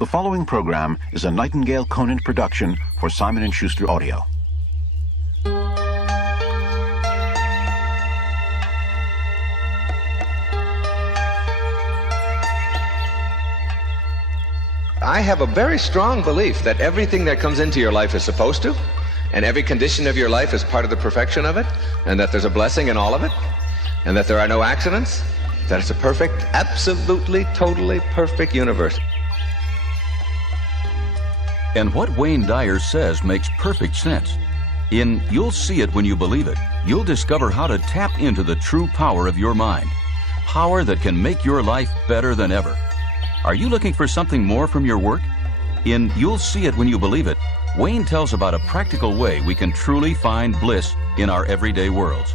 The following program is a Nightingale Conant production for Simon & Schuster Audio. I have a very strong belief that everything that comes into your life is supposed to, and every condition of your life is part of the perfection of it, and that there's a blessing in all of it, and that there are no accidents, that it's a perfect, absolutely, totally perfect universe. And what Wayne Dyer says makes perfect sense. In You'll See It When You Believe It, you'll discover how to tap into the true power of your mind. Power that can make your life better than ever. Are you looking for something more from your work? In You'll See It When You Believe It, Wayne tells about a practical way we can truly find bliss in our everyday worlds.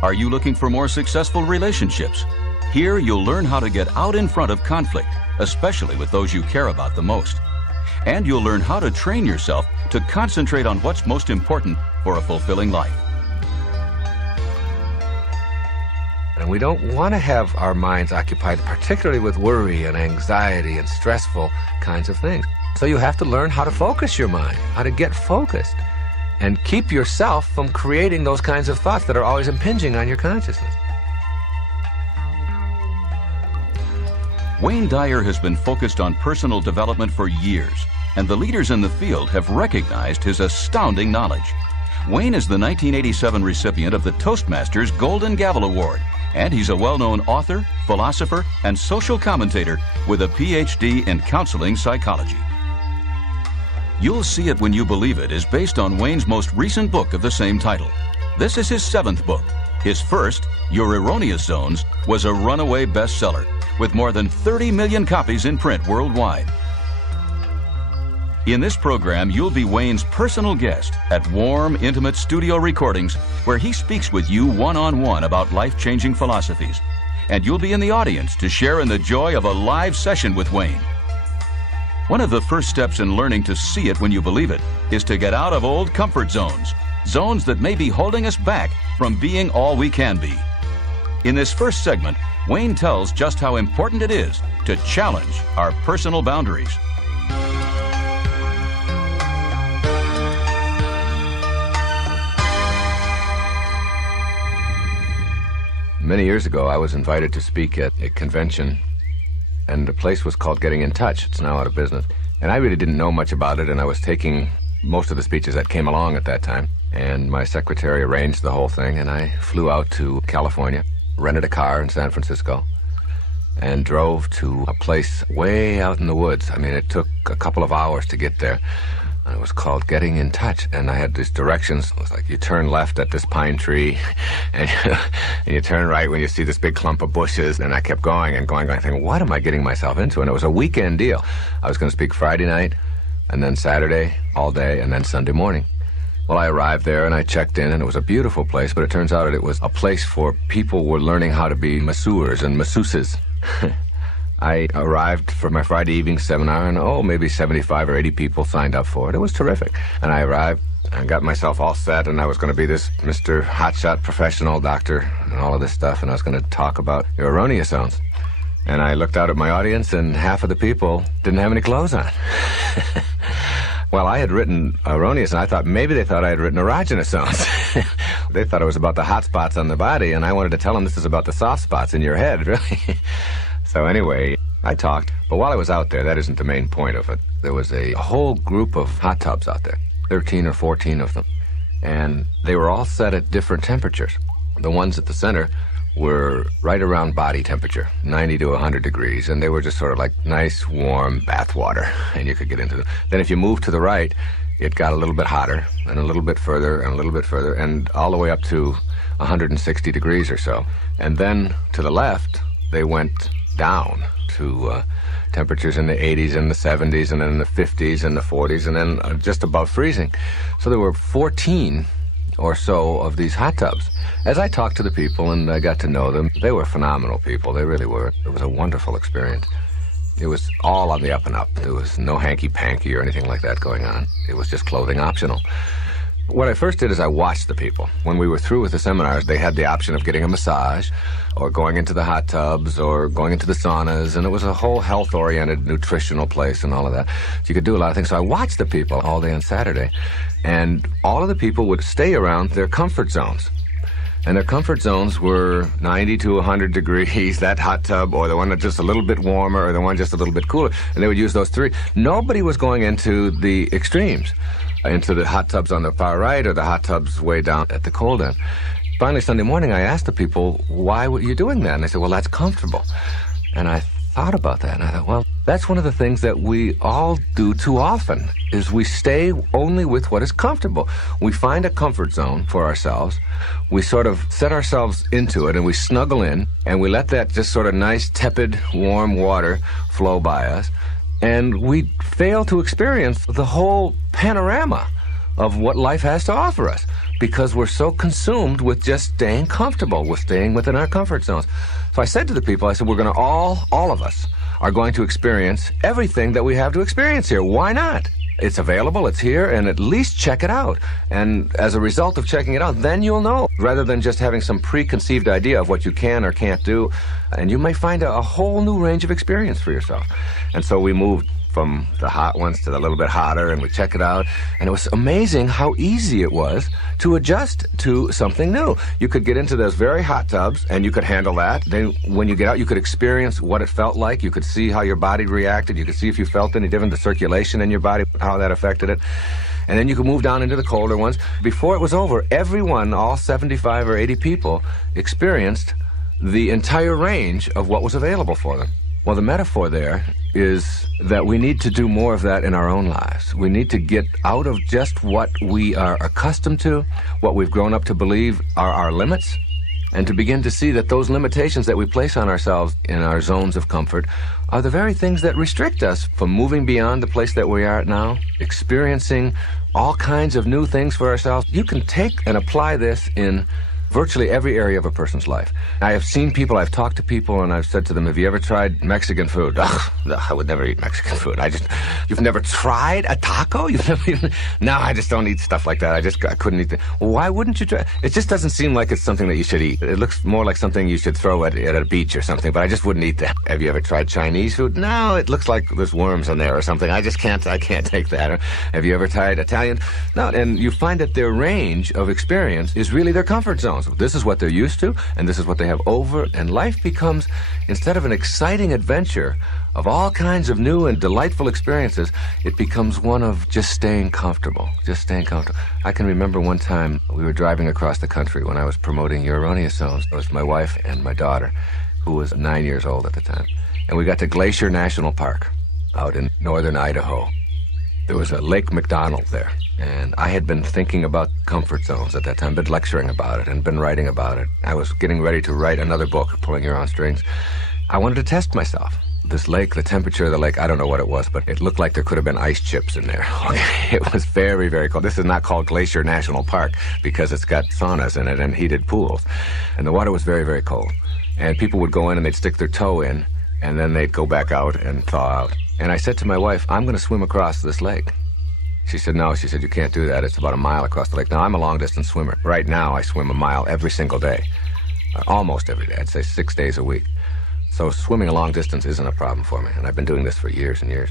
Are you looking for more successful relationships? Here you'll learn how to get out in front of conflict, especially with those you care about the most. And you'll learn how to train yourself to concentrate on what's most important for a fulfilling life. And we don't want to have our minds occupied, particularly with worry and anxiety and stressful kinds of things. So you have to learn how to focus your mind, how to get focused, and keep yourself from creating those kinds of thoughts that are always impinging on your consciousness. Wayne Dyer has been focused on personal development for years, and the leaders in the field have recognized his astounding knowledge. Wayne is the 1987 recipient of the Toastmasters Golden Gavel Award, and he's a well-known author, philosopher, and social commentator with a PhD in counseling psychology. You'll See It When You Believe It is based on Wayne's most recent book of the same title. This is his 7th book. His first, Your Erroneous Zones, was a runaway bestseller with more than 30 million copies in print worldwide. In this program, you'll be Wayne's personal guest at warm, intimate studio recordings where he speaks with you one-on-one about life-changing philosophies. And you'll be in the audience to share in the joy of a live session with Wayne. One of the first steps in learning to see it when you believe it is to get out of old comfort zones, zones that may be holding us back from being all we can be. In this first segment, Wayne tells just how important it is to challenge our personal boundaries. Many years ago, I was invited to speak at a convention, and the place was called Getting in Touch. It's now out of business. And I really didn't know much about it, and I was taking most of the speeches that came along at that time. And my secretary arranged the whole thing, and I flew out to California, rented a car in San Francisco, and drove to a place way out in the woods. I mean, it took a couple of hours to get there. And it was called Getting in Touch, and I had these directions. It was like, you turn left at this pine tree, and you turn right when you see this big clump of bushes. And I kept going and going, thinking, what am I getting myself into? And it was a weekend deal. I was going to speak Friday night, and then Saturday all day, and then Sunday morning. Well, I arrived there, and I checked in, and it was a beautiful place, but it turns out it was a place for people who were learning how to be masseurs and masseuses. I arrived for my Friday evening seminar, and maybe 75 or 80 people signed up for it. It was terrific. And I arrived and got myself all set, and I was going to be this Mr. Hotshot professional doctor and all of this stuff, and I was going to talk about your erroneous zones. And I looked out at my audience, and half of the people didn't have any clothes on. Well, I had written erroneous, and I thought maybe they thought I had written erogenous zones. They thought it was about the hot spots on the body, and I wanted to tell them this is about the soft spots in your head, really. So anyway, I talked. But while I was out there, that isn't the main point of it. There was a whole group of hot tubs out there, 13 or 14 of them. And they were all set at different temperatures. The ones at the center were right around body temperature, 90 to 100 degrees. And they were just sort of like nice, warm bath water, and you could get into them. Then if you moved to the right, it got a little bit hotter, and a little bit further, and a little bit further, and all the way up to 160 degrees or so. And then to the left, they went down to temperatures in the 80s and the 70s and then the 50s and the 40s and then just above freezing. So there were 14 or so of these hot tubs. As I talked to the people and I got to know them, they were phenomenal people. They really were. It was a wonderful experience. It was all on the up and up. There was no hanky-panky or anything like that going on. It was just clothing optional. What I first did is I watched the people. When we were through with the seminars, they had the option of getting a massage or going into the hot tubs or going into the saunas, and it was a whole health-oriented nutritional place and all of that. So you could do a lot of things. So I watched the people all day on Saturday, and all of the people would stay around their comfort zones. And their comfort zones were 90 to 100 degrees, that hot tub, or the one that's just a little bit warmer, or the one just a little bit cooler. And they would use those three. Nobody was going into the extremes, into the hot tubs on the far right or the hot tubs way down at the cold end. Finally, Sunday morning, I asked the people, why were you doing that? And they said, well, that's comfortable. And I thought about that, and I thought, well, that's one of the things that we all do too often, is we stay only with what is comfortable. We find a comfort zone for ourselves. We sort of set ourselves into it, and we snuggle in, and we let that just sort of nice, tepid, warm water flow by us. And we fail to experience the whole panorama of what life has to offer us because we're so consumed with just staying comfortable, with staying within our comfort zones. So I said to the people, I said, we're going to all of us are going to experience everything that we have to experience here. Why not? It's available, it's here, and at least check it out. And as a result of checking it out, then you'll know, rather than just having some preconceived idea of what you can or can't do. And you may find a whole new range of experience for yourself. And so we moved from the hot ones to the little bit hotter, and we check it out. And it was amazing how easy it was to adjust to something new. You could get into those very hot tubs, and you could handle that. Then when you get out, you could experience what it felt like. You could see how your body reacted. You could see if you felt any different, the circulation in your body, how that affected it. And then you could move down into the colder ones. Before it was over, everyone, all 75 or 80 people, experienced the entire range of what was available for them. Well, the metaphor there is that we need to do more of that in our own lives. We need to get out of just what we are accustomed to, what we've grown up to believe are our limits, and to begin to see that those limitations that we place on ourselves in our zones of comfort are the very things that restrict us from moving beyond the place that we are at now, experiencing all kinds of new things for ourselves. You can take and apply this in virtually every area of a person's life. I have seen people, I've talked to people, and I've said to them, have you ever tried Mexican food? Ugh, I would never eat Mexican food. You've never tried a taco? You've never even, no, I just don't eat stuff like that. I couldn't eat that. Well, why wouldn't you try? It just doesn't seem like it's something that you should eat. It looks more like something you should throw at a beach or something, but I just wouldn't eat that. Have you ever tried Chinese food? No, it looks like there's worms in there or something. I can't take that. Have you ever tried Italian? No, and you find that their range of experience is really their comfort zones. This is what they're used to, and this is what they have over, and life becomes, instead of an exciting adventure of all kinds of new and delightful experiences, it becomes one of just staying comfortable, I can remember one time we were driving across the country when I was promoting Uronius zones. It was my wife and my daughter, who was 9 years old at the time, and we got to Glacier National Park out in northern Idaho. There was a Lake McDonald there, and I had been thinking about comfort zones at that time, been lecturing about it and been writing about it. I was getting ready to write another book, Pulling Your Own Strings. I wanted to test myself. This lake, the temperature of the lake, I don't know what it was, but it looked like there could have been ice chips in there. It was very, very cold. This is not called Glacier National Park because it's got saunas in it and heated pools. And the water was very, very cold. And people would go in and they'd stick their toe in, and then they'd go back out and thaw out. And I said to my wife, I'm going to swim across this lake. She said, no. She said, you can't do that. It's about a mile across the lake. Now, I'm a long-distance swimmer. Right now, I swim a mile every single day. Almost every day. I'd say 6 days a week. So swimming a long distance isn't a problem for me. And I've been doing this for years and years.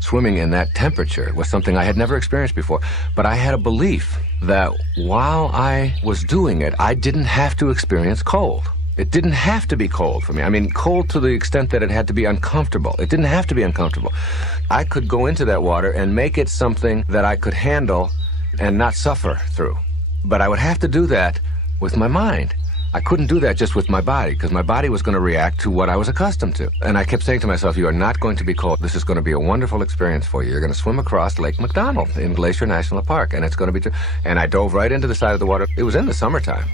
Swimming in that temperature was something I had never experienced before. But I had a belief that while I was doing it, I didn't have to experience cold. It didn't have to be cold for me. I mean, cold to the extent that it had to be uncomfortable. It didn't have to be uncomfortable. I could go into that water and make it something that I could handle and not suffer through. But I would have to do that with my mind. I couldn't do that just with my body, because my body was going to react to what I was accustomed to. And I kept saying to myself, you are not going to be cold. This is going to be a wonderful experience for you. You're going to swim across Lake McDonald in Glacier National Park, and it's going to be... And I dove right into the side of the water. It was in the summertime.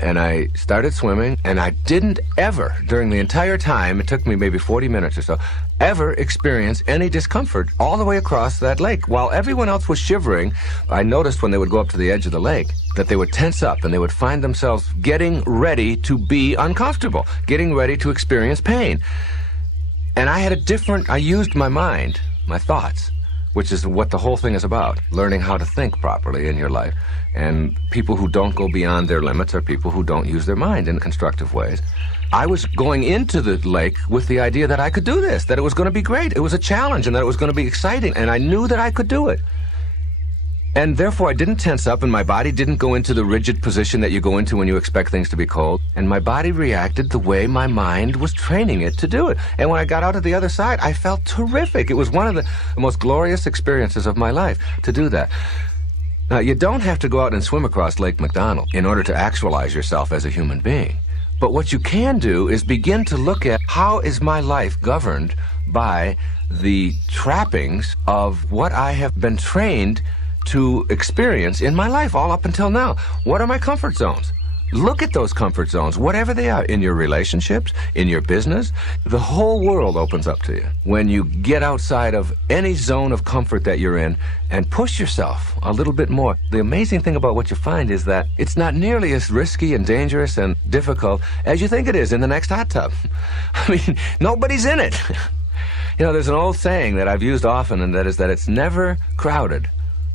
And I started swimming, and I didn't ever, during the entire time, it took me maybe 40 minutes or so, ever experience any discomfort all the way across that lake. While everyone else was shivering, I noticed when they would go up to the edge of the lake that they would tense up and they would find themselves getting ready to be uncomfortable, getting ready to experience pain. And I used my mind, my thoughts, which is what the whole thing is about, learning how to think properly in your life. And people who don't go beyond their limits are people who don't use their mind in constructive ways. I was going into the lake with the idea that I could do this, that it was going to be great. It was a challenge and that it was going to be exciting, and I knew that I could do it. And therefore, I didn't tense up, and my body didn't go into the rigid position that you go into when you expect things to be cold. And my body reacted the way my mind was training it to do it. And when I got out at the other side, I felt terrific. It was one of the most glorious experiences of my life to do that. Now, you don't have to go out and swim across Lake McDonald in order to actualize yourself as a human being. But what you can do is begin to look at how is my life governed by the trappings of what I have been trained to experience in my life all up until now. What are my comfort zones? Look at those comfort zones, whatever they are, in your relationships, in your business. The whole world opens up to you when you get outside of any zone of comfort that you're in and push yourself a little bit more. The amazing thing about what you find is that it's not nearly as risky and dangerous and difficult as you think it is in the next hot tub. I mean, nobody's in it. You know, there's an old saying that I've used often, and that is that it's never crowded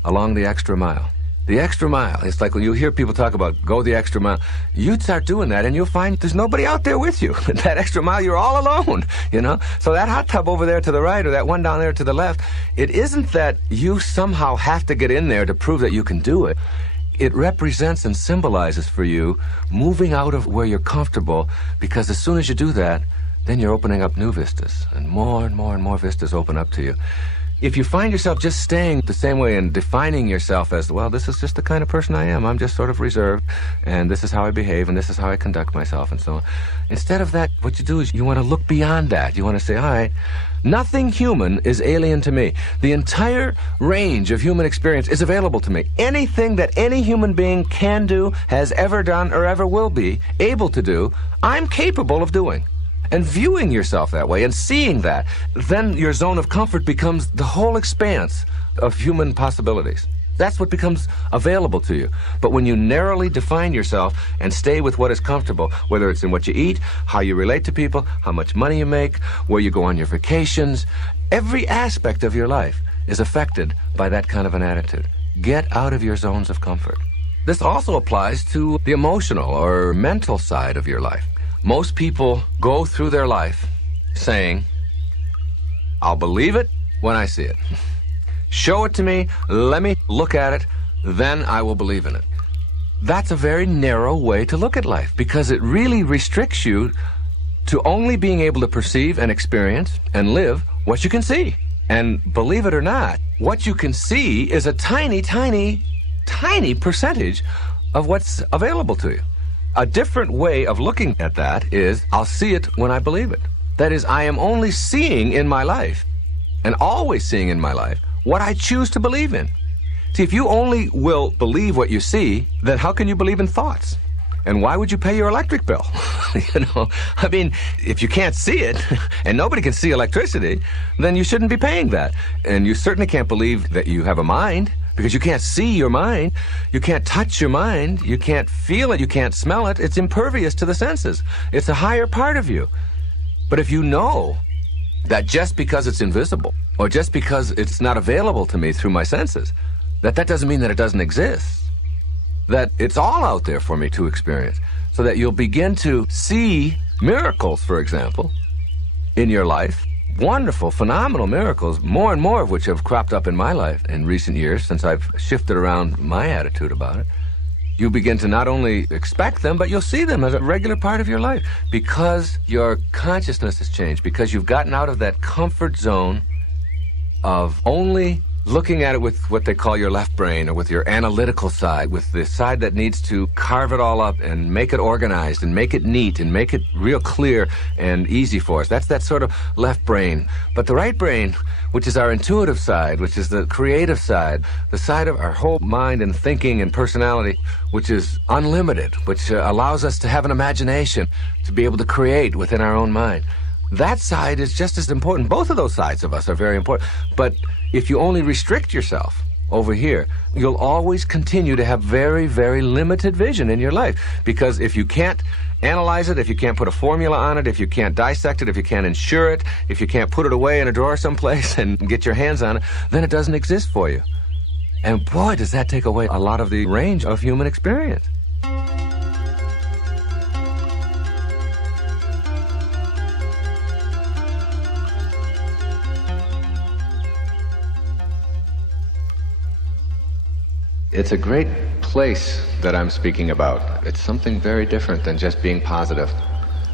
along the extra mile. The extra mile, it's like when you hear people talk about go the extra mile, you'd start doing that and you'll find there's nobody out there with you. That extra mile, you're all alone, you know? So that hot tub over there to the right or that one down there to the left, it isn't that you somehow have to get in there to prove that you can do it. It represents and symbolizes for you moving out of where you're comfortable, because as soon as you do that, then you're opening up new vistas, and more and more and more vistas open up to you. If you find yourself just staying the same way and defining yourself as, well, this is just the kind of person I am, I'm just sort of reserved, and this is how I behave, and this is how I conduct myself, and so on. Instead of that, what you do is you want to look beyond that. You want to say, all right, nothing human is alien to me. The entire range of human experience is available to me. Anything that any human being can do, has ever done, or ever will be able to do, I'm capable of doing. And viewing yourself that way and seeing that, then your zone of comfort becomes the whole expanse of human possibilities. That's what becomes available to you. But when you narrowly define yourself and stay with what is comfortable, whether it's in what you eat, how you relate to people, how much money you make, where you go on your vacations, every aspect of your life is affected by that kind of an attitude. Get out of your zones of comfort. This also applies to the emotional or mental side of your life. Most people go through their life saying, I'll believe it when I see it. Show it to me, let me look at it, then I will believe in it. That's a very narrow way to look at life, because it really restricts you to only being able to perceive and experience and live what you can see. And believe it or not, what you can see is a tiny, tiny, tiny percentage of what's available to you. A different way of looking at that is, I'll see it when I believe it. That is, I am only seeing in my life, and always seeing in my life, what I choose to believe in. See, if you only will believe what you see, then how can you believe in thoughts? And why would you pay your electric bill? You know, I mean, if you can't see it, and nobody can see electricity, then you shouldn't be paying that. And you certainly can't believe that you have a mind, because you can't see your mind, you can't touch your mind, you can't feel it, you can't smell it. It's impervious to the senses. It's a higher part of you. But if you know that just because it's invisible, or just because it's not available to me through my senses, that doesn't mean that it doesn't exist. That it's all out there for me to experience. So that you'll begin to see miracles, for example, in your life. Wonderful, phenomenal miracles, more and more of which have cropped up in my life in recent years since I've shifted around my attitude about it. You begin to not only expect them, but you'll see them as a regular part of your life because your consciousness has changed, because you've gotten out of that comfort zone of only looking at it with what they call your left brain, or with your analytical side, with the side that needs to carve it all up and make it organized and make it neat and make it real clear and easy for us. That's that sort of left brain. But the right brain, which is our intuitive side, which is the creative side, the side of our whole mind and thinking and personality, which is unlimited, which allows us to have an imagination, to be able to create within our own mind. That side is just as important. Both of those sides of us are very important. But if you only restrict yourself over here, you'll always continue to have very, very limited vision in your life. Because if you can't analyze it, if you can't put a formula on it, if you can't dissect it, if you can't insure it, if you can't put it away in a drawer someplace and get your hands on it, then it doesn't exist for you. And boy, does that take away a lot of the range of human experience. It's a great place that I'm speaking about. It's something very different than just being positive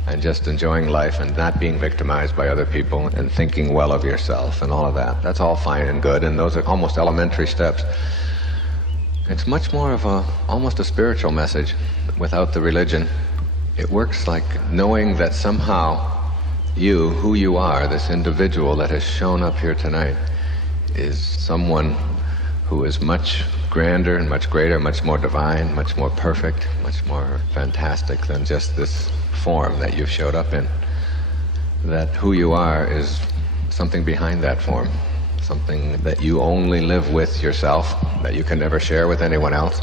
and just enjoying life and not being victimized by other people and thinking well of yourself and all of that. That's all fine and good, and those are almost elementary steps. It's much more of almost a spiritual message without the religion. It works like knowing that somehow you, who you are, this individual that has shown up here tonight, is someone who is much grander and much greater, much more divine, much more perfect, much more fantastic than just this form that you've showed up in. That who you are is something behind that form, something that you only live with yourself, that you can never share with anyone else.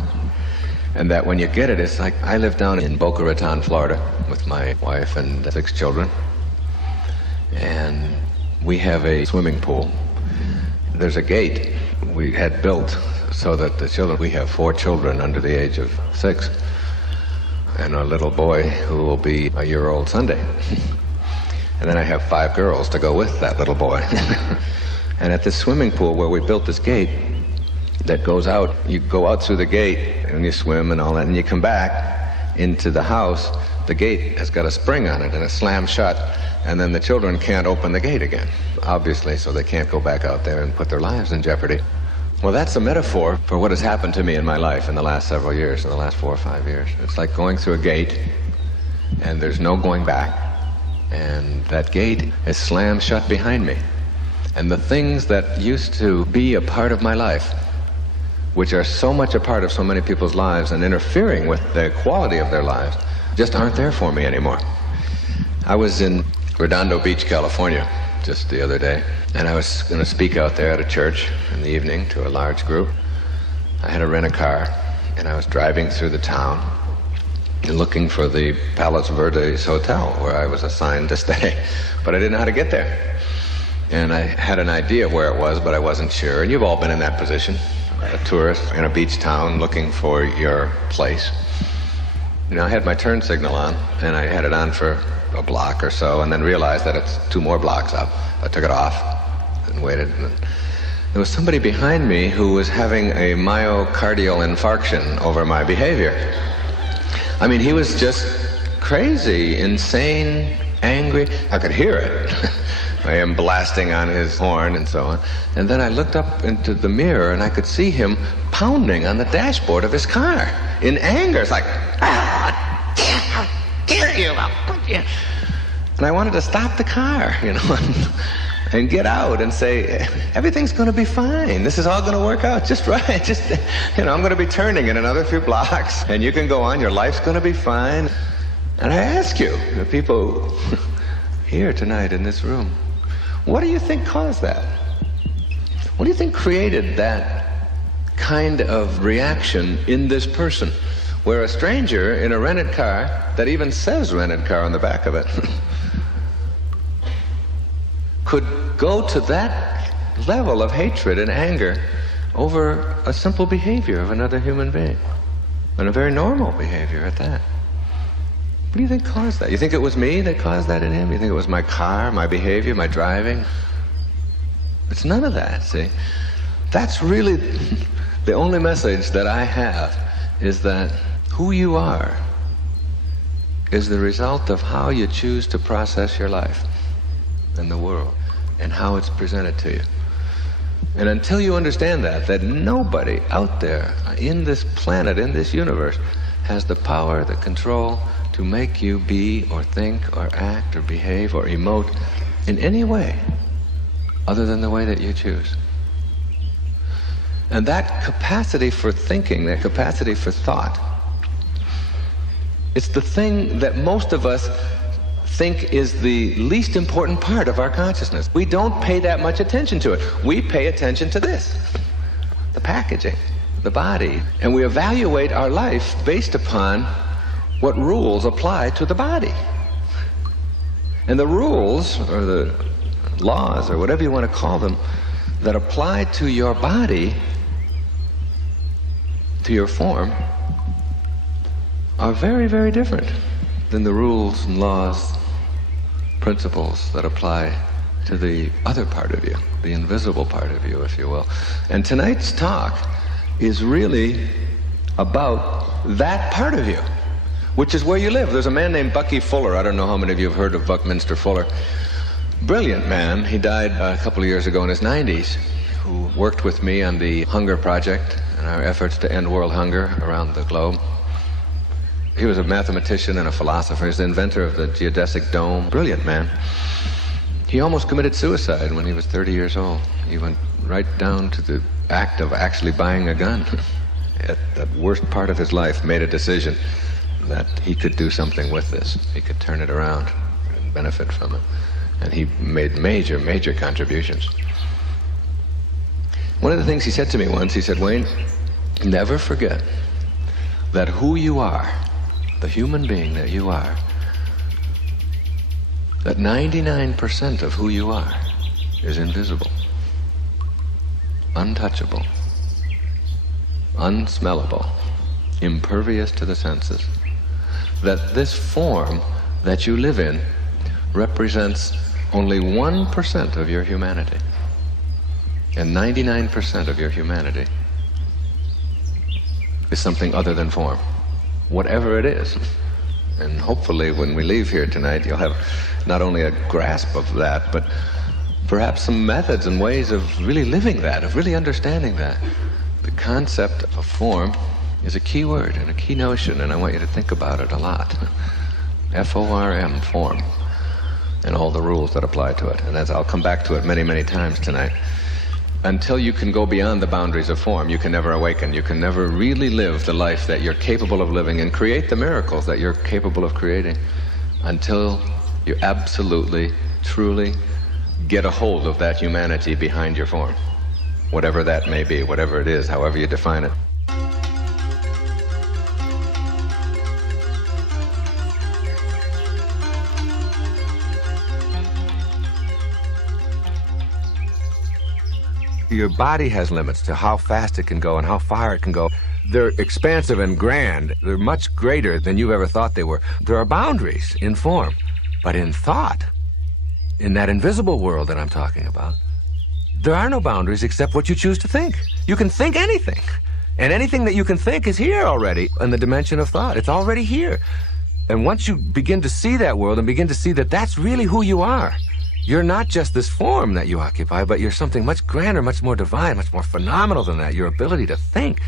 And that when you get it, it's like, I live down in Boca Raton, Florida, with my wife and 6 children. And we have a swimming pool. There's a gate we had built so that the children, we have 4 children under the age of 6, and a little boy who will be a year old Sunday. And then I have 5 girls to go with that little boy. And at this swimming pool where we built this gate that goes out, you go out through the gate and you swim and all that, and you come back into the house, the gate has got a spring on it and it slams shut, and then the children can't open the gate again, obviously, so they can't go back out there and put their lives in jeopardy. Well, that's a metaphor for what has happened to me in my life in the last several years, in the last 4 or 5 years. It's like going through a gate, and there's no going back, and that gate is slammed shut behind me. And the things that used to be a part of my life, which are so much a part of so many people's lives and interfering with the quality of their lives, just aren't there for me anymore. I was in Redondo Beach, California, just the other day, and I was going to speak out there at a church in the evening to a large group. I had to rent a car, and I was driving through the town looking for the Palos Verdes Hotel where I was assigned to stay, but I didn't know how to get there. And I had an idea of where it was, but I wasn't sure. And you've all been in that position, a tourist in a beach town looking for your place. You know, I had my turn signal on, and I had it on for a block or so, and then realized that it's 2 more blocks up. I took it off and waited. And there was somebody behind me who was having a myocardial infarction over my behavior. I mean, he was just crazy, insane, angry. I could hear it. I am blasting on his horn and so on. And then I looked up into the mirror and I could see him pounding on the dashboard of his car in anger. It's like, how dare you, I'll put you. And I wanted to stop the car, you know, and get out and say, everything's going to be fine. This is all going to work out just right. Just, you know, I'm going to be turning in another few blocks and you can go on. Your life's going to be fine. And I ask you, the people here tonight in this room, what do you think caused that? What do you think created that kind of reaction in this person, where a stranger in a rented car that even says rented car on the back of it could go to that level of hatred and anger over a simple behavior of another human being, and a very normal behavior at that? What do you think caused that? You think it was me that caused that in him? You think it was my car, my behavior, my driving? It's none of that, see? That's really the only message that I have, is that who you are is the result of how you choose to process your life and the world and how it's presented to you. And until you understand that nobody out there in this planet, in this universe, has the power, the control to make you be or think or act or behave or emote in any way other than the way that you choose. And that capacity for thinking, that capacity for thought, it's the thing that most of us think is the least important part of our consciousness. We don't pay that much attention to it. We pay attention to this, the packaging, the body, and we evaluate our life based upon what rules apply to the body. And the rules, or the laws, or whatever you want to call them, that apply to your body, to your form, are very, very different than the rules and laws, principles that apply to the other part of you, the invisible part of you, if you will. And tonight's talk is really about that part of you, which is where you live. There's a man named Bucky Fuller. I don't know how many of you have heard of Buckminster Fuller. Brilliant man. He died a couple of years ago in his 90s, who worked with me on the Hunger Project and our efforts to end world hunger around the globe. He was a mathematician and a philosopher. He's the inventor of the geodesic dome. Brilliant man. He almost committed suicide when he was 30 years old. He went right down to the act of actually buying a gun. At that worst part of his life, made a decision that he could do something with this. He could turn it around and benefit from it. And he made major, major contributions. One of the things he said to me once, he said, Wayne, never forget that who you are, the human being that you are, that 99% of who you are is invisible, untouchable, unsmellable, impervious to the senses. That this form that you live in represents only 1% of your humanity. And 99% of your humanity is something other than form, whatever it is. And hopefully when we leave here tonight, you'll have not only a grasp of that, but perhaps some methods and ways of really living that, of really understanding that. The concept of form is a key word and a key notion, and I want you to think about it a lot. F-O-R-M, form, and all the rules that apply to it. And as I'll come back to it many, many times tonight. Until you can go beyond the boundaries of form, you can never awaken. You can never really live the life that you're capable of living and create the miracles that you're capable of creating until you absolutely, truly get a hold of that humanity behind your form. Whatever that may be, whatever it is, however you define it. Your body has limits to how fast it can go and how far it can go. They're expansive and grand. They're much greater than you've ever thought they were. There are boundaries in form, but in thought, in that invisible world that I'm talking about, there are no boundaries except what you choose to think. You can think anything, and anything that you can think is here already in the dimension of thought. It's already here. And once you begin to see that world and begin to see that that's really who you are, you're not just this form that you occupy, but you're something much grander, much more divine, much more phenomenal than that, your ability to think.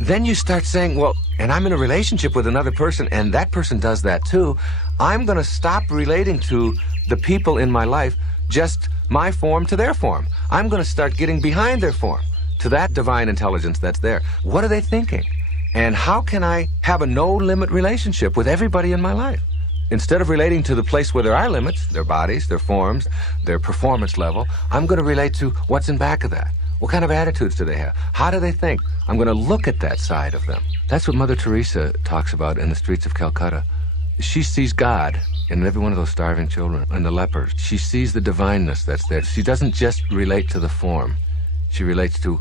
Then you start saying, well, and I'm in a relationship with another person, and that person does that too. I'm going to stop relating to the people in my life, just my form to their form. I'm going to start getting behind their form, to that divine intelligence that's there. What are they thinking? And how can I have a no-limit relationship with everybody in my life? Instead of relating to the place where there are limits, their bodies, their forms, their performance level, I'm going to relate to what's in back of that. What kind of attitudes do they have? How do they think? I'm going to look at that side of them. That's what Mother Teresa talks about in the streets of Calcutta. She sees God in every one of those starving children and the lepers. She sees the divineness that's there. She doesn't just relate to the form. She relates to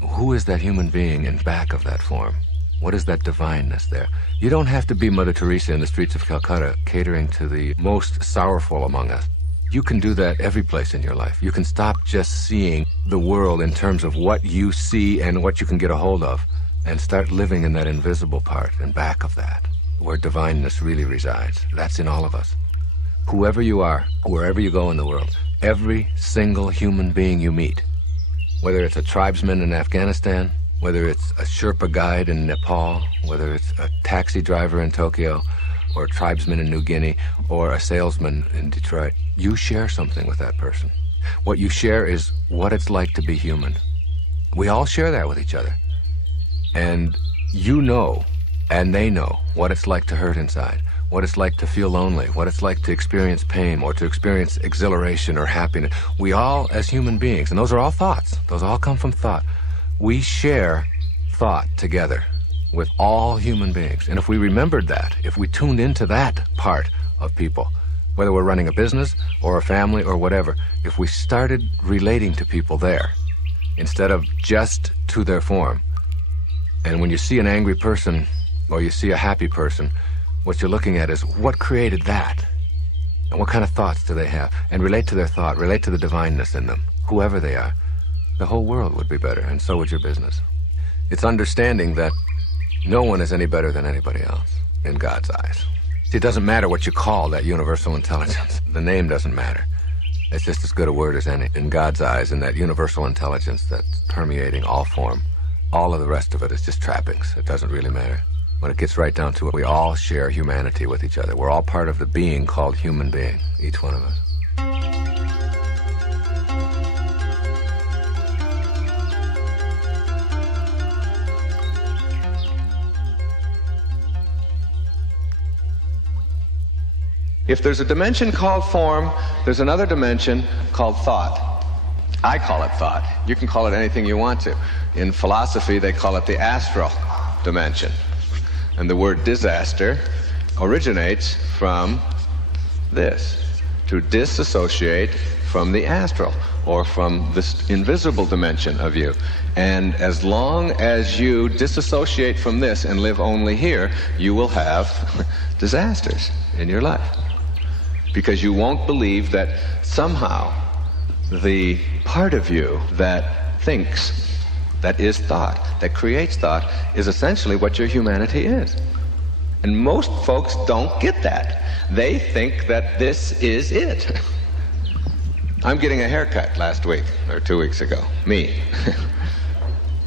who is that human being in back of that form. What is that divineness there? You don't have to be Mother Teresa in the streets of Calcutta catering to the most sorrowful among us. You can do that every place in your life. You can stop just seeing the world in terms of what you see and what you can get a hold of and start living in that invisible part and back of that, where divineness really resides. That's in all of us. Whoever you are, wherever you go in the world, every single human being you meet, whether it's a tribesman in Afghanistan, whether it's a Sherpa guide in Nepal, whether it's a taxi driver in Tokyo, or a tribesman in New Guinea, or a salesman in Detroit, you share something with that person. What you share is what it's like to be human. We all share that with each other. And you know, and they know, what it's like to hurt inside, what it's like to feel lonely, what it's like to experience pain, or to experience exhilaration or happiness. We all, as human beings, and those are all thoughts, those all come from thought, we share thought together. with all human beings. And if we remembered that, if we tuned into that part of people, whether we're running a business or a family or whatever, if we started relating to people there instead of just to their form. And when you see an angry person or you see a happy person, what you're looking at is what created that? And what kind of thoughts do they have? And relate to their thought, relate to the divineness in them, whoever they are. The whole world would be better, and so would your business. It's understanding that no one is any better than anybody else in God's eyes. See, it doesn't matter what you call that universal intelligence. The name doesn't matter. It's just as good a word as any in God's eyes, in that universal intelligence that's permeating all form. All of the rest of it is just trappings. It doesn't really matter. When it gets right down to it, we all share humanity with each other. We're all part of the being called human being, each one of us. If there's a dimension called form, there's another dimension called thought. I call it thought. You can call it anything you want to. In philosophy, they call it the astral dimension. And the word disaster originates from this, to disassociate from the astral, or from this invisible dimension of you. And as long as you disassociate from this and live only here, you will have disasters in your life. Because you won't believe that somehow the part of you that thinks, that is thought, that creates thought, is essentially what your humanity is. And most folks don't get that. They think that this is it. I'm getting a haircut last week, or 2 weeks ago. Me.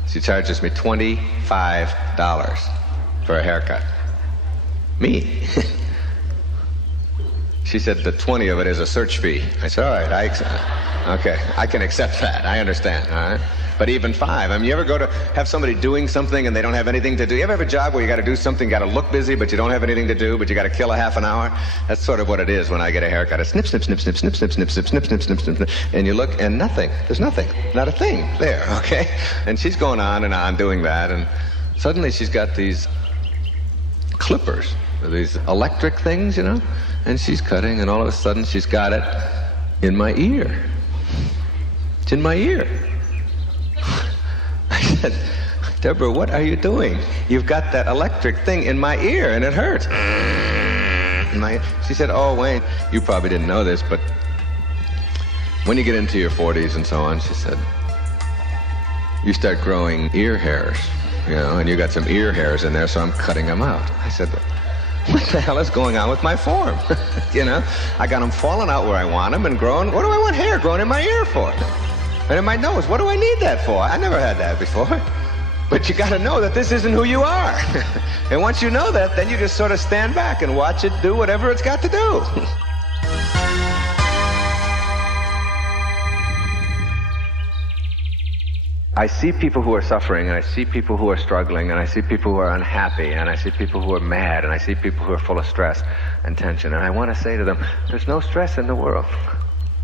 She charges me $25 for a haircut. Me. She said the 20 of it is a search fee. I said, all right, okay, I can accept that. I understand, all right? But even $5. You ever go to have somebody doing something and they don't have anything to do? You ever have a job where you got to do something, got to look busy, but you don't have anything to do, but you got to kill a half an hour? That's sort of what it is when I get a haircut. It's snip, snip, snip, snip, snip, snip, snip, snip, snip, snip, snip, snip, snip, and you look and nothing. There's nothing. Not a thing there, okay? And she's going on and on doing that, and suddenly she's got these clippers, these electric things, and she's cutting, and all of a sudden she's got it in my ear. It's in my ear. I said, Deborah, what are you doing? You've got that electric thing in my ear, and it hurts. She said, oh, Wayne, you probably didn't know this, but when you get into your 40s and so on, she said, you start growing ear hairs, and you got some ear hairs in there, so I'm cutting them out. I said, what the hell is going on with my form? I got them falling out where I want them and growing. What do I want hair growing in my ear for? And in my nose, what do I need that for? I never had that before. But you got to know that this isn't who you are. And once you know that, then you just sort of stand back and watch it do whatever it's got to do. I see people who are suffering, and I see people who are struggling, and I see people who are unhappy, and I see people who are mad, and I see people who are full of stress and tension. And I want to say to them, there's no stress in the world.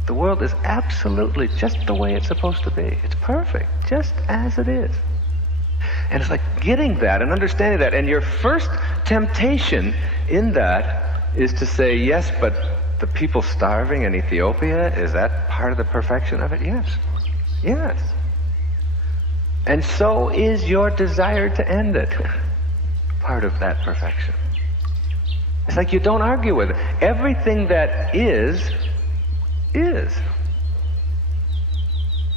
The world is absolutely just the way it's supposed to be. It's perfect, just as it is. And it's like getting that and understanding that. And your first temptation in that is to say, yes, but the people starving in Ethiopia, is that part of the perfection of it? Yes. Yes. And so is your desire to end it part of that perfection. It's like you don't argue with it. Everything that is.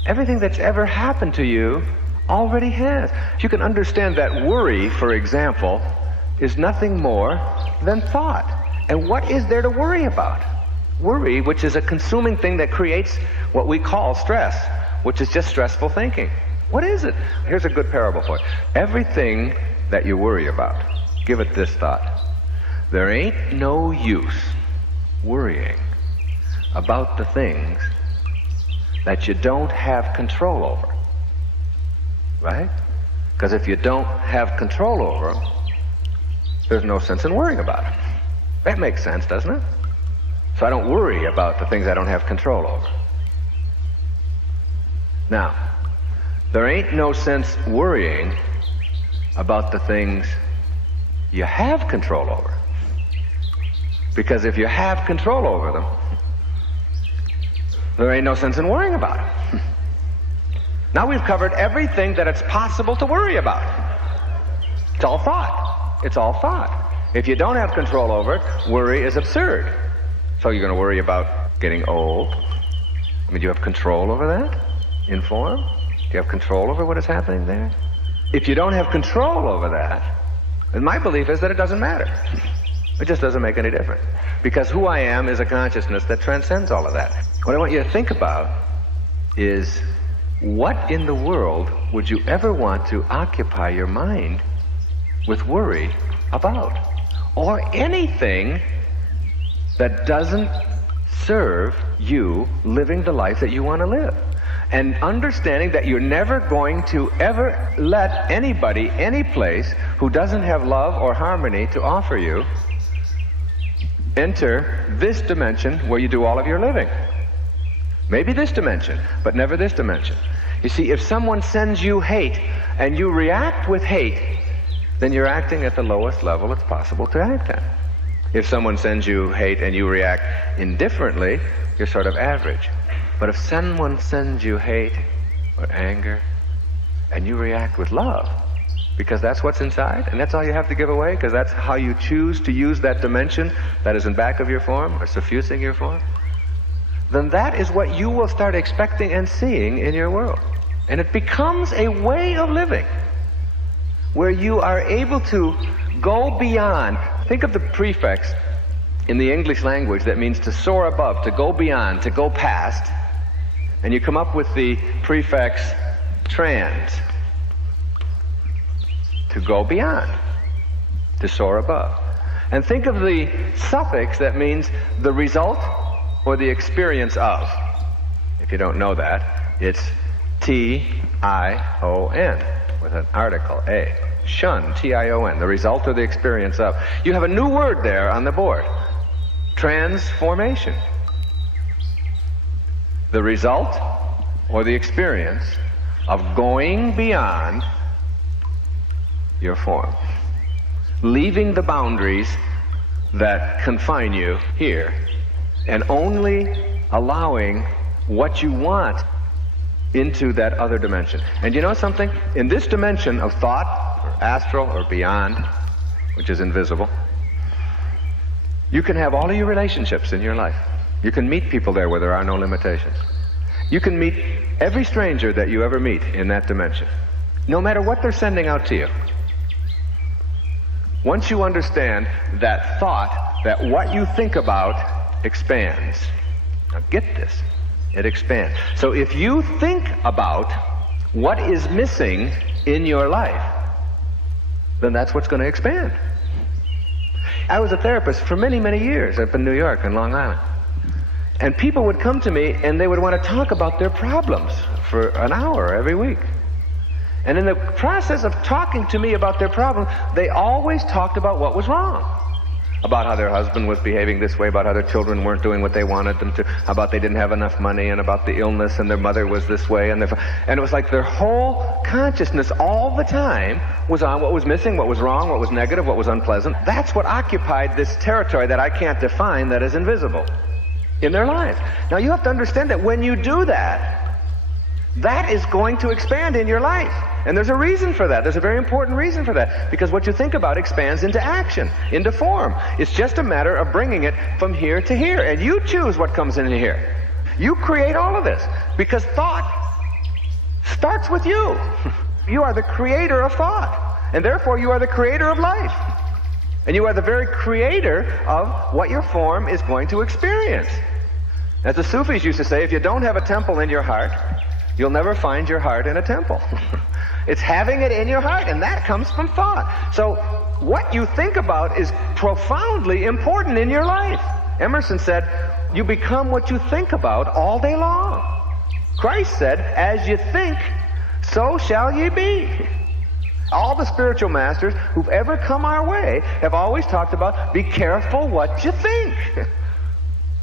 Everything that's ever happened to you already has. You can understand that worry, for example, is nothing more than thought. And what is there to worry about? Worry, which is a consuming thing that creates what we call stress, which is just stressful thinking. What is it? Here's a good parable for it. Everything that you worry about, give it this thought. There ain't no use worrying about the things that you don't have control over. Right? Because if you don't have control over them, there's no sense in worrying about them. That makes sense, doesn't it? So I don't worry about the things I don't have control over. Now, there ain't no sense worrying about the things you have control over. Because if you have control over them, there ain't no sense in worrying about it. Now we've covered everything that it's possible to worry about. It's all thought. It's all thought. If you don't have control over it, worry is absurd. So you're going to worry about getting old. I mean, do you have control over that? In form? Do you have control over what is happening there? If you don't have control over that, then my belief is that it doesn't matter. It just doesn't make any difference. Because who I am is a consciousness that transcends all of that. What I want you to think about is, what in the world would you ever want to occupy your mind with worry about? Or anything that doesn't serve you living the life that you want to live. And understanding that you're never going to ever let anybody, any place, who doesn't have love or harmony to offer you, enter this dimension where you do all of your living. Maybe this dimension, but never this dimension. You see, if someone sends you hate and you react with hate, then you're acting at the lowest level it's possible to act at. If someone sends you hate and you react indifferently, you're sort of average. But if someone sends you hate or anger and you react with love, because that's what's inside and that's all you have to give away, because that's how you choose to use that dimension that is in back of your form or suffusing your form, then that is what you will start expecting and seeing in your world. And it becomes a way of living where you are able to go beyond. Think of the prefix in the English language that means to soar above, to go beyond, to go past. And you come up with the prefix trans, to go beyond, to soar above. And think of the suffix that means the result or the experience of. If you don't know that, it's T-I-O-N with an article, A. Shun, T-I-O-N, the result or the experience of. You have a new word there on the board. Transformation. The result or the experience of going beyond your form. Leaving the boundaries that confine you here and only allowing what you want into that other dimension. And you know something? In this dimension of thought, or astral, or beyond, which is invisible, you can have all of your relationships in your life. You can meet people there where there are no limitations. You can meet every stranger that you ever meet in that dimension, no matter what they're sending out to you. Once you understand that thought, that what you think about expands. Now get this, it expands. So if you think about what is missing in your life, then that's what's going to expand. I was a therapist for many, many years up in New York and Long Island. And people would come to me and they would want to talk about their problems for an hour every week. And in the process of talking to me about their problem, they always talked about what was wrong. About how their husband was behaving this way, about how their children weren't doing what they wanted them to, about they didn't have enough money, and about the illness, and their mother was this way, and it was like their whole consciousness all the time was on what was missing, what was wrong, what was negative, what was unpleasant. That's what occupied this territory that I can't define, that is invisible in their lives. Now you have to understand that when you do that, that is going to expand in your life. And there's a reason for that. There's a very important reason for that. Because what you think about expands into action, into form. It's just a matter of bringing it from here to here. And you choose what comes in here. You create all of this. Because thought starts with you. You are the creator of thought. And therefore you are the creator of life. And you are the very creator of what your form is going to experience. As the Sufis used to say, if you don't have a temple in your heart, you'll never find your heart in a temple. It's having it in your heart, and that comes from thought. So what you think about is profoundly important in your life. Emerson said, you become what you think about all day long. Christ said, as you think, so shall ye be. All the spiritual masters who've ever come our way have always talked about, be careful what you think,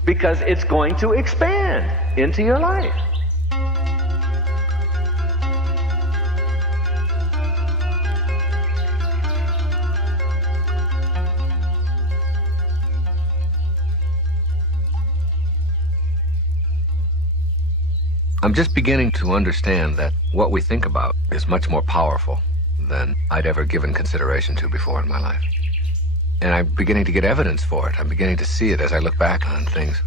because it's going to expand into your life. I'm just beginning to understand that what we think about is much more powerful than I'd ever given consideration to before in my life. And I'm beginning to get evidence for it. I'm beginning to see it as I look back on things.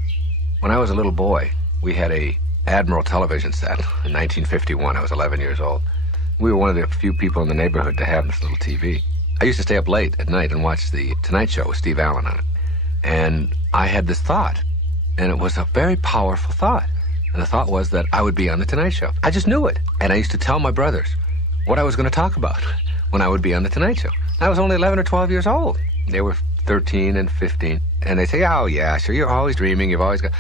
When I was a little boy, we had a Admiral television set in 1951. I was 11 years old. We were one of the few people in the neighborhood to have this little TV. I used to stay up late at night and watch the Tonight Show with Steve Allen on it. And I had this thought, and it was a very powerful thought. And the thought was that I would be on the Tonight Show. I just knew it. And I used to tell my brothers what I was going to talk about when I would be on the Tonight Show. I was only 11 or 12 years old. They were 13 and 15. And they say, oh, yeah, sure, you're always dreaming. You've always got...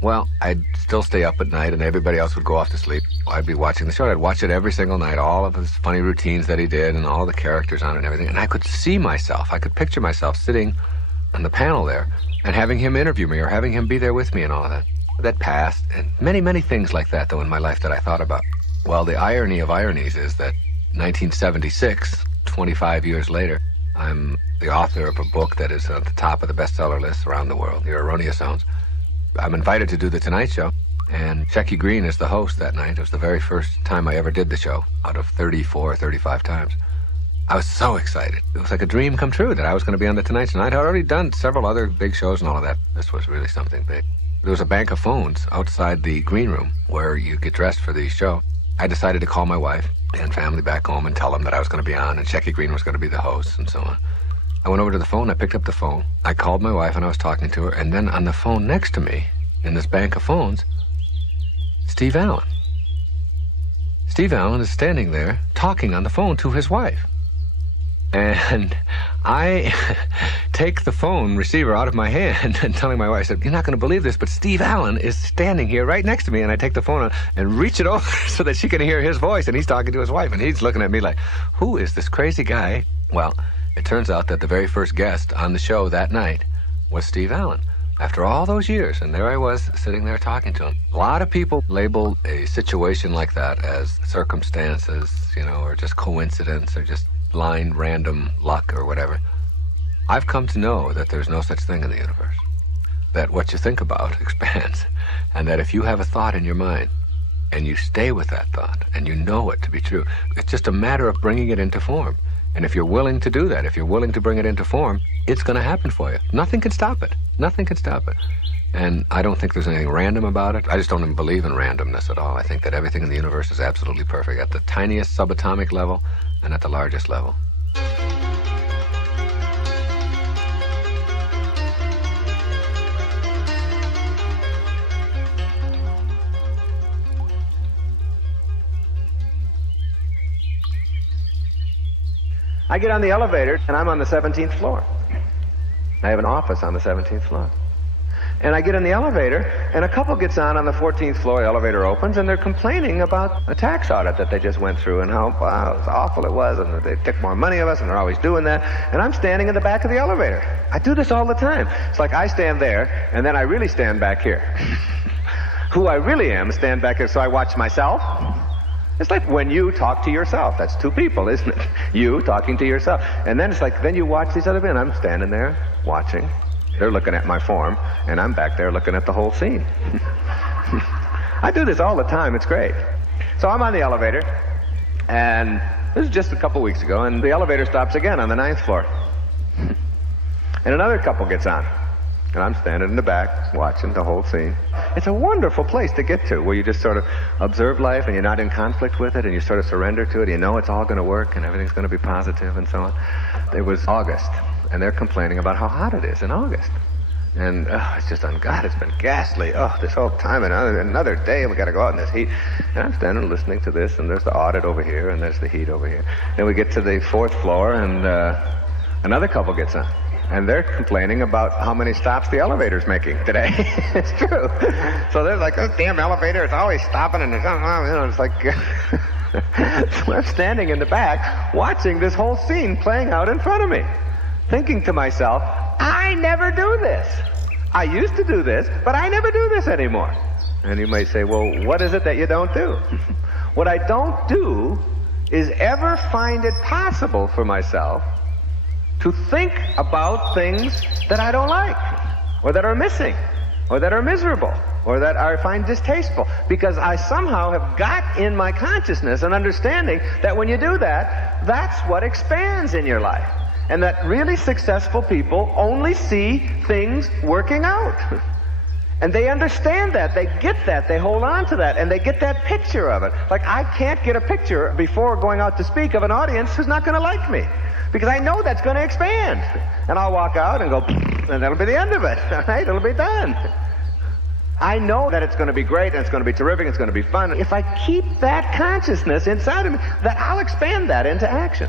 Well, I'd still stay up at night, and everybody else would go off to sleep. I'd be watching the show. I'd watch it every single night, all of his funny routines that he did and all the characters on it and everything. And I could see myself. I could picture myself sitting on the panel there and having him interview me or having him be there with me and all of that. That passed, and many, many things like that, though, in my life that I thought about. Well, the irony of ironies is that 1976, 25 years later, I'm the author of a book that is at the top of the bestseller list around the world, The Erroneous Zones. I'm invited to do The Tonight Show, and Shecky Greene is the host that night. It was the very first time I ever did the show, out of 34, 35 times. I was so excited. It was like a dream come true that I was going to be on The Tonight Show. I'd already done several other big shows and all of that. This was really something big. There was a bank of phones outside the green room where you get dressed for the show. I decided to call my wife and family back home and tell them that I was going to be on and Shecky Greene was going to be the host and so on. I went over to the phone, I picked up the phone, I called my wife and I was talking to her, and then on the phone next to me, in this bank of phones, Steve Allen. Steve Allen is standing there talking on the phone to his wife. And I take the phone receiver out of my hand and telling my wife, I said, you're not going to believe this, but Steve Allen is standing here right next to me. And I take the phone and reach it over so that she can hear his voice. And he's talking to his wife. And he's looking at me like, who is this crazy guy? Well, it turns out that the very first guest on the show that night was Steve Allen. After all those years, and there I was sitting there talking to him. A lot of people label a situation like that as circumstances, or just coincidence or just blind random luck or whatever. I've come to know that there's no such thing in the universe. That what you think about expands. And that if you have a thought in your mind and you stay with that thought and you know it to be true, it's just a matter of bringing it into form. And if you're willing to do that, if you're willing to bring it into form, it's going to happen for you. Nothing can stop it. Nothing can stop it. And I don't think there's anything random about it. I just don't even believe in randomness at all. I think that everything in the universe is absolutely perfect at the tiniest subatomic level and at the largest level. I get on the elevator, and I'm on the 17th floor. I have an office on the 17th floor. And I get in the elevator, and a couple gets on the 14th floor. The elevator opens, and they're complaining about a tax audit that they just went through and how awful it was, and they took more money of us, and they're always doing that. And I'm standing in the back of the elevator. I do this all the time. It's like I stand there, and then I really stand back here. Who I really am, stand back here, so I watch myself. It's like when you talk to yourself. That's two people, isn't it? You talking to yourself. And then it's like, then you watch these other men. I'm standing there watching. They're looking at my form, and I'm back there looking at the whole scene. I do this all the time. It's great. So I'm on the elevator, and this is just a couple weeks ago, and the elevator stops again on the 9th floor. And another couple gets on. And I'm standing in the back watching the whole scene. It's a wonderful place to get to, where you just sort of observe life and you're not in conflict with it and you sort of surrender to it. You know it's all going to work and everything's going to be positive and so on. It was August, and they're complaining about how hot it is in August. And it's just, God, it's been ghastly. This whole time, and another day, we got to go out in this heat. And I'm standing listening to this, and there's the audit over here, and there's the heat over here. Then we get to the 4th floor, and another couple gets on. And they're complaining about how many stops the elevator's making today. It's true. So they're like, oh, damn elevator, it's always stopping, and it's like... So I'm standing in the back watching this whole scene playing out in front of me, thinking to myself, I never do this. I used to do this, but I never do this anymore. And you might say, well, what is it that you don't do? What I don't do is ever find it possible for myself to think about things that I don't like, or that are missing, or that are miserable, or that I find distasteful, because I somehow have got in my consciousness an understanding that when you do that, that's what expands in your life. And that really successful people only see things working out. And they understand that, they get that, they hold on to that, and they get that picture of it. Like, I can't get a picture before going out to speak of an audience who's not going to like me, because I know that's going to expand. And I'll walk out and go, and that'll be the end of it, all right? It'll be done. I know that it's going to be great, and it's going to be terrific, and it's going to be fun. If I keep that consciousness inside of me, that I'll expand that into action.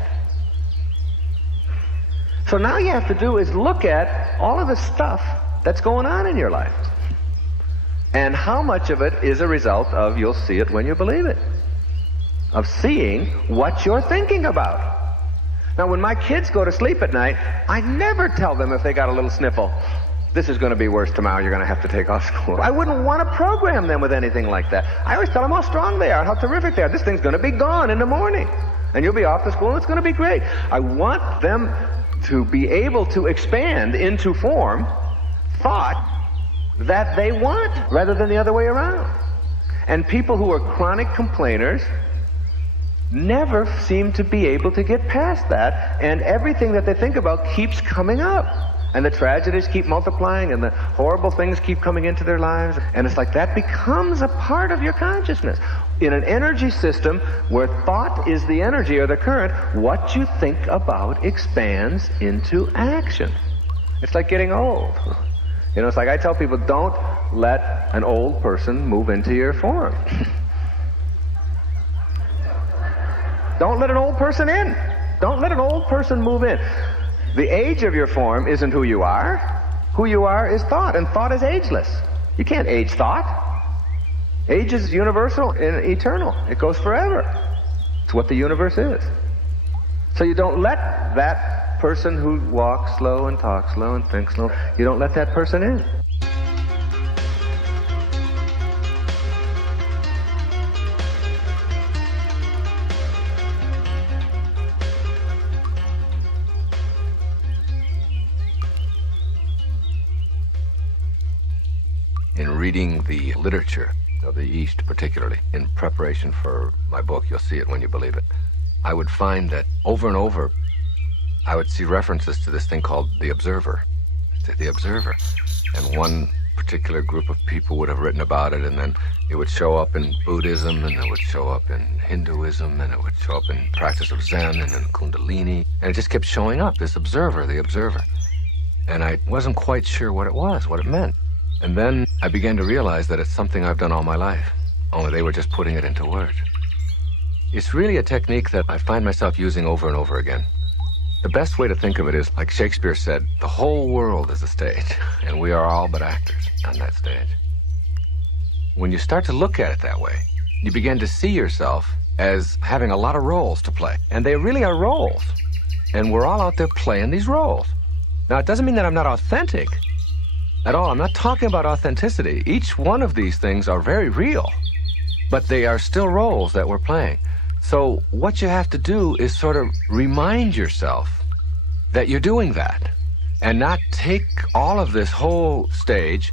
So now you have to do is look at all of the stuff that's going on in your life. And how much of it is a result of you'll see it when you believe it, of seeing what you're thinking about. Now, when my kids go to sleep at night, I never tell them if they got a little sniffle, this is going to be worse tomorrow, you're going to have to take off school. I wouldn't want to program them with anything like that. I always tell them how strong they are, how terrific they are. This thing's going to be gone in the morning, and you'll be off to school, and it's going to be great. I want them to be able to expand into form thought that they want, rather than the other way around. And people who are chronic complainers never seem to be able to get past that, and everything that they think about keeps coming up. And the tragedies keep multiplying, and the horrible things keep coming into their lives. And it's like that becomes a part of your consciousness. In an energy system where thought is the energy or the current, what you think about expands into action. It's like getting old. You know, it's like I tell people, don't let an old person move into your form. Don't let an old person in. Don't let an old person move in. The age of your form isn't who you are. Who you are is thought, and thought is ageless. You can't age thought. Age is universal and eternal. It goes forever. It's what the universe is. So you don't let that person who walks slow and talks slow and thinks slow, you don't let that person in. In reading the literature of the East, particularly, in preparation for my book, You'll See It When You Believe It, I would find that over and over, I would see references to this thing called the observer. The observer. And one particular group of people would have written about it, and then it would show up in Buddhism, and it would show up in Hinduism, and it would show up in practice of Zen and in Kundalini. And it just kept showing up, this observer, the observer. And I wasn't quite sure what it was, what it meant. And then I began to realize that it's something I've done all my life, only they were just putting it into words. It's really a technique that I find myself using over and over again. The best way to think of it is, like Shakespeare said, the whole world is a stage, and we are all but actors on that stage. When you start to look at it that way, you begin to see yourself as having a lot of roles to play. And they really are roles. And we're all out there playing these roles. Now, it doesn't mean that I'm not authentic at all. I'm not talking about authenticity. Each one of these things are very real, but they are still roles that we're playing. So what you have to do is sort of remind yourself that you're doing that, and not take all of this whole stage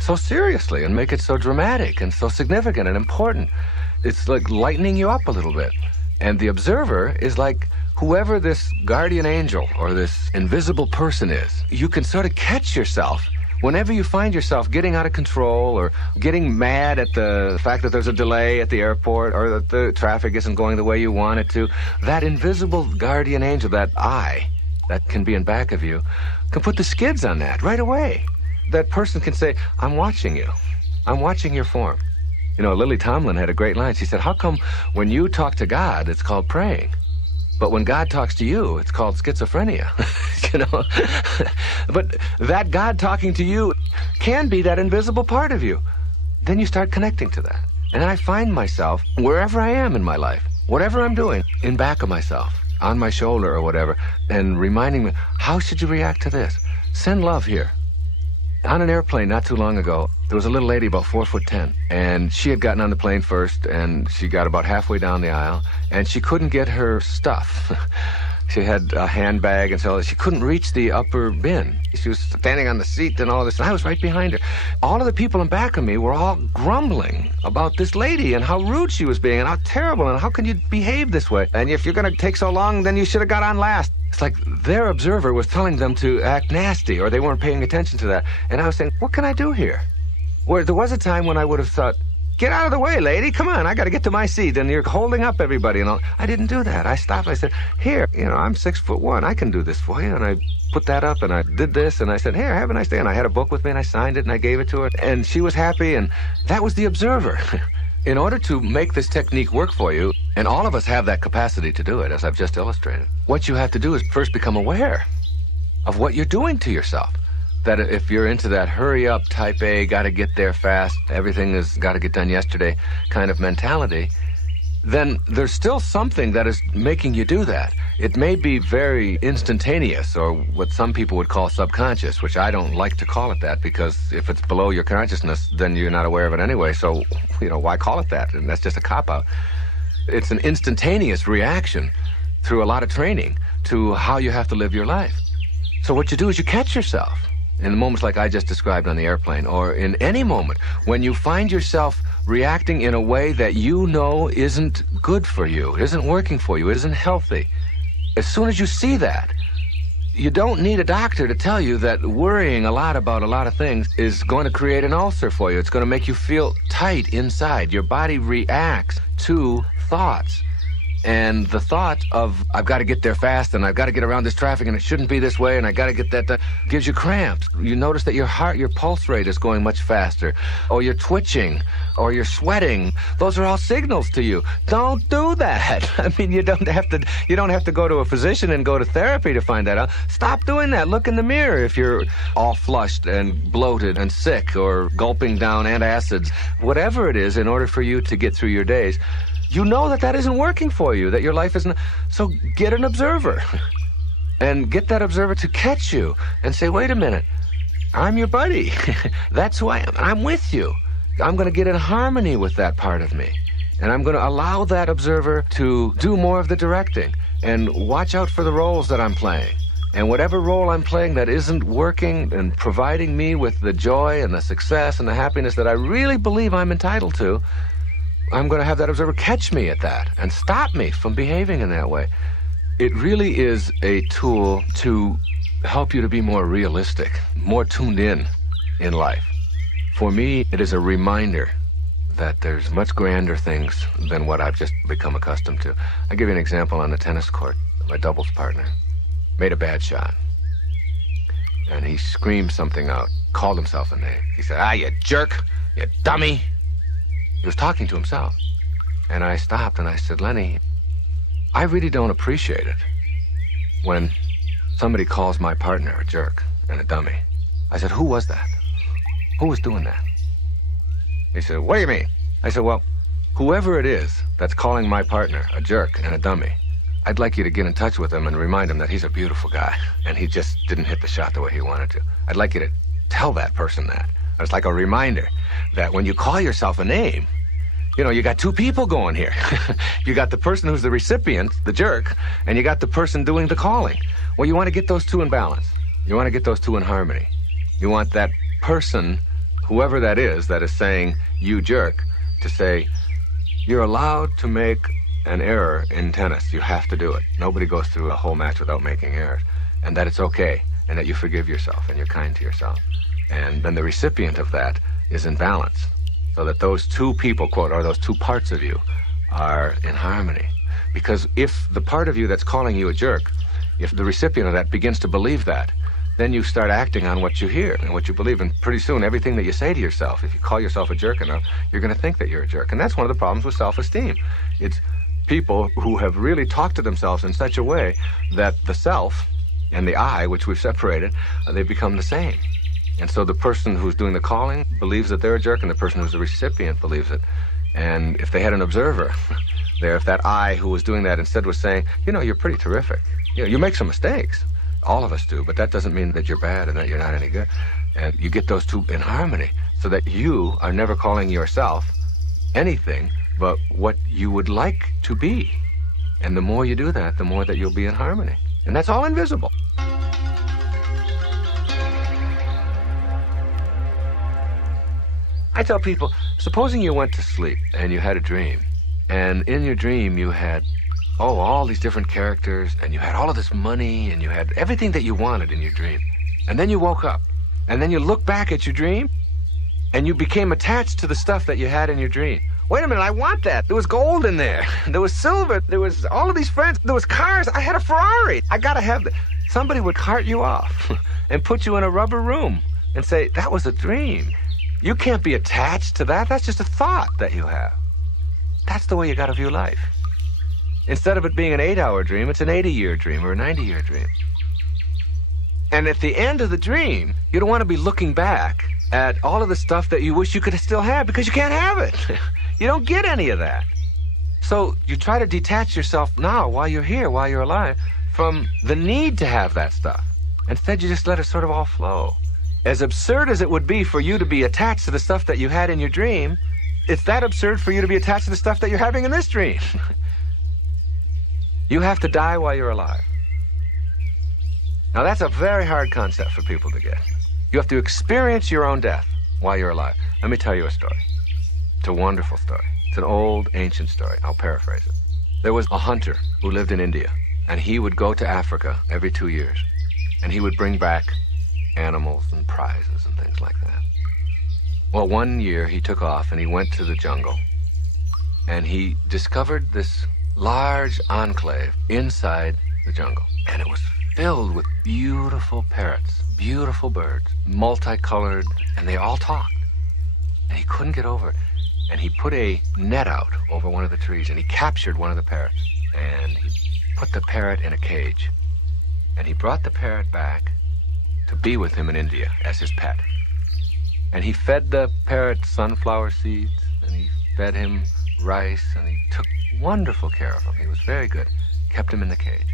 so seriously and make it so dramatic and so significant and important. It's like lightening you up a little bit. And the observer is like whoever this guardian angel or this invisible person is. You can sort of catch yourself whenever you find yourself getting out of control or getting mad at the fact that there's a delay at the airport or that the traffic isn't going the way you want it to. That invisible guardian angel, that eye that can be in back of you, can put the skids on that right away. That person can say, I'm watching you. I'm watching your form. You know, Lily Tomlin had a great line. She said, how come when you talk to God, it's called praying? But when God talks to you, it's called schizophrenia, you know? But that God talking to you can be that invisible part of you. Then you start connecting to that. And I find myself, wherever I am in my life, whatever I'm doing, in back of myself, on my shoulder or whatever, and reminding me, how should you react to this? Send love here. On an airplane not too long ago, there was a little lady about 4'10", and she had gotten on the plane first, and she got about halfway down the aisle, and she couldn't get her stuff. She had a handbag and so she couldn't reach the upper bin. She was standing on the seat and all this, and I was right behind her. All of the people in back of me were all grumbling about this lady and how rude she was being and how terrible and how can you behave this way? And if you're going to take so long, then you should have got on last. It's like their observer was telling them to act nasty or they weren't paying attention to that. And I was saying, what can I do here? Where there was a time when I would have thought, get out of the way, lady. Come on, I got to get to my seat. And you're holding up everybody and all. I didn't do that. I stopped. I said, here, I'm 6'1". I can do this for you. And I put that up and I did this. And I said, here, have a nice day. And I had a book with me and I signed it and I gave it to her. And she was happy. And that was the observer. In order to make this technique work for you, and all of us have that capacity to do it, as I've just illustrated, what you have to do is first become aware of what you're doing to yourself. That if you're into that hurry up, type A, got to get there fast, everything has got to get done yesterday kind of mentality, then there's still something that is making you do that. It may be very instantaneous or what some people would call subconscious, which I don't like to call it that because if it's below your consciousness, then you're not aware of it anyway. So, why call it that? And that's just a cop-out. It's an instantaneous reaction through a lot of training to how you have to live your life. So what you do is you catch yourself. In the moments like I just described on the airplane, or in any moment when you find yourself reacting in a way that you know isn't good for you, isn't working for you, isn't healthy, as soon as you see that, you don't need a doctor to tell you that worrying a lot about a lot of things is going to create an ulcer for you. It's going to make you feel tight inside. Your body reacts to thoughts. And the thought of, I've got to get there fast and I've got to get around this traffic and it shouldn't be this way and I got to get that done, gives you cramps. You notice that your pulse rate is going much faster, or you're twitching, or you're sweating. Those are all signals to you. Don't do that. I mean, you don't have to go to a physician and go to therapy to find that out. Stop doing that. Look in the mirror if you're all flushed and bloated and sick or gulping down antacids, whatever it is, in order for you to get through your days. You know that isn't working for you, that your life isn't. So get an observer and get that observer to catch you and say, wait a minute, I'm your buddy. That's who I am. I'm with you. I'm going to get in harmony with that part of me. And I'm going to allow that observer to do more of the directing and watch out for the roles that I'm playing. And whatever role I'm playing that isn't working and providing me with the joy and the success and the happiness that I really believe I'm entitled to, I'm going to have that observer catch me at that and stop me from behaving in that way. It really is a tool to help you to be more realistic, more tuned in life. For me, it is a reminder that there's much grander things than what I've just become accustomed to. I'll give you an example on the tennis court. My doubles partner made a bad shot. And he screamed something out, called himself a name. He said, you jerk, you dummy. He was talking to himself. And I stopped and I said, Lenny, I really don't appreciate it when somebody calls my partner a jerk and a dummy. I said, who was that? Who was doing that? He said, what do you mean? I said, well, whoever it is that's calling my partner a jerk and a dummy, I'd like you to get in touch with him and remind him that he's a beautiful guy and he just didn't hit the shot the way he wanted to. I'd like you to tell that person that. It's like a reminder that when you call yourself a name, you got two people going here. You got the person who's the recipient, the jerk, and you got the person doing the calling. Well, you want to get those two in balance. You want to get those two in harmony. You want that person, whoever that is saying, you jerk, to say, you're allowed to make an error in tennis. You have to do it. Nobody goes through a whole match without making errors. And that it's okay, and that you forgive yourself, and you're kind to yourself. And then the recipient of that is in balance. So that those two people, quote, or those two parts of you are in harmony. Because if the part of you that's calling you a jerk, if the recipient of that begins to believe that, then you start acting on what you hear and what you believe. And pretty soon, everything that you say to yourself, if you call yourself a jerk enough, you're going to think that you're a jerk. And that's one of the problems with self-esteem. It's people who have really talked to themselves in such a way that the self and the I, which we've separated, they become the same. And so the person who's doing the calling believes that they're a jerk, and the person who's the recipient believes it. And if they had an observer there, if that I who was doing that instead was saying, you're pretty terrific. You make some mistakes. All of us do, but that doesn't mean that you're bad and that you're not any good. And you get those two in harmony so that you are never calling yourself anything but what you would like to be. And the more you do that, the more that you'll be in harmony. And that's all invisible. I tell people, supposing you went to sleep and you had a dream, and in your dream you had, all these different characters, and you had all of this money, and you had everything that you wanted in your dream. And then you woke up, and then you look back at your dream, and you became attached to the stuff that you had in your dream. Wait a minute, I want that. There was gold in there. There was silver. There was all of these friends. There was cars. I had a Ferrari. I gotta have that. Somebody would cart you off and put you in a rubber room and say, that was a dream. You can't be attached to that. That's just a thought that you have. That's the way you gotta view life. Instead of it being an 8-hour dream, it's an 80-year dream or a 90-year dream. And at the end of the dream, you don't want to be looking back at all of the stuff that you wish you could still have, because you can't have it. You don't get any of that. So you try to detach yourself now, while you're here, while you're alive, from the need to have that stuff. Instead, you just let it sort of all flow. As absurd as it would be for you to be attached to the stuff that you had in your dream, it's that absurd for you to be attached to the stuff that you're having in this dream. You have to die while you're alive. Now, that's a very hard concept for people to get. You have to experience your own death while you're alive. Let me tell you a story. It's a wonderful story. It's an old, ancient story. I'll paraphrase it. There was a hunter who lived in India, and he would go to Africa every 2 years, and he would bring back animals and prizes and things like that. Well, one year he took off and he went to the jungle, and he discovered this large enclave inside the jungle, and it was filled with beautiful parrots, beautiful birds, multicolored, and they all talked. And he couldn't get over it. And he put a net out over one of the trees, and he captured one of the parrots, and he put the parrot in a cage. And he brought the parrot back to be with him in India as his pet. And he fed the parrot sunflower seeds, and he fed him rice, and he took wonderful care of him. He was very good. Kept him in the cage.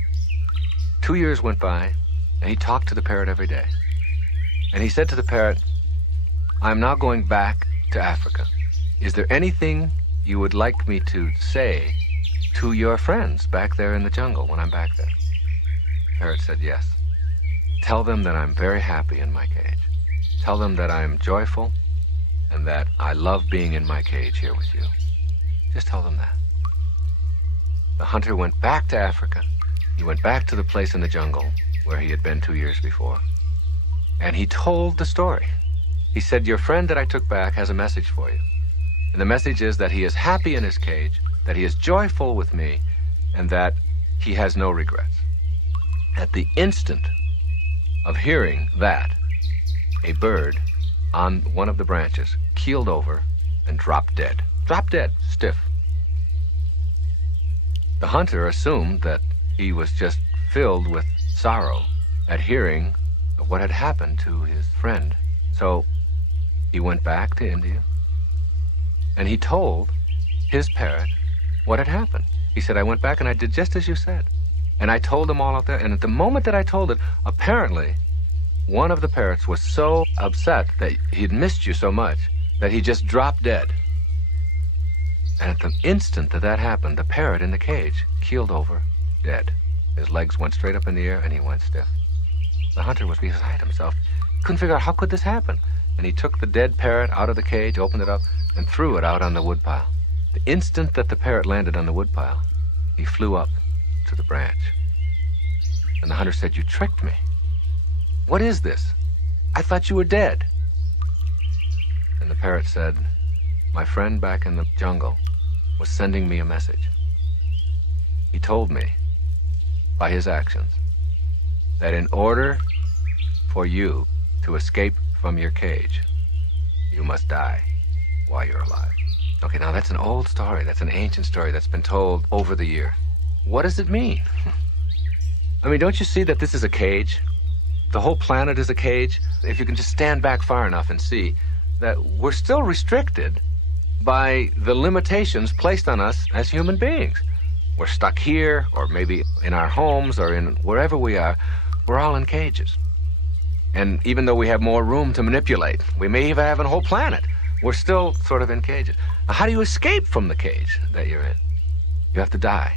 2 years went by, and he talked to the parrot every day. And he said to the parrot, I'm now going back to Africa. Is there anything you would like me to say to your friends back there in the jungle when I'm back there? The parrot said, yes. Tell them that I'm very happy in my cage. Tell them that I'm joyful and that I love being in my cage here with you. Just tell them that. The hunter went back to Africa. He went back to the place in the jungle where he had been 2 years before. And he told the story. He said, your friend that I took back has a message for you. And the message is that he is happy in his cage, that he is joyful with me, and that he has no regrets. At the instant of hearing that, a bird on one of the branches keeled over and dropped dead. Dropped dead, stiff. The hunter assumed that he was just filled with sorrow at hearing of what had happened to his friend. So he went back to India, and he told his parrot what had happened. He said, I went back and I did just as you said. And I told them all out there, and at the moment that I told it, apparently one of the parrots was so upset that he'd missed you so much that he just dropped dead. And at the instant that that happened, the parrot in the cage keeled over, dead. His legs went straight up in the air, and he went stiff. The hunter was beside himself. Couldn't figure out, how could this happen? And he took the dead parrot out of the cage, opened it up, and threw it out on the woodpile. The instant that the parrot landed on the woodpile, he flew up to the branch. And the hunter said, you tricked me. What is this? I thought you were dead. And the parrot said, my friend back in the jungle was sending me a message. He told me, by his actions, that in order for you to escape from your cage, you must die while you're alive. Okay, now that's an old story. That's an ancient story that's been told over the years. What does it mean? I mean, don't you see that this is a cage? The whole planet is a cage. If you can just stand back far enough and see that we're still restricted by the limitations placed on us as human beings. We're stuck here, or maybe in our homes, or in wherever we are. We're all in cages. And even though we have more room to manipulate, we may even have a whole planet, we're still sort of in cages. Now, how do you escape from the cage that you're in? You have to die.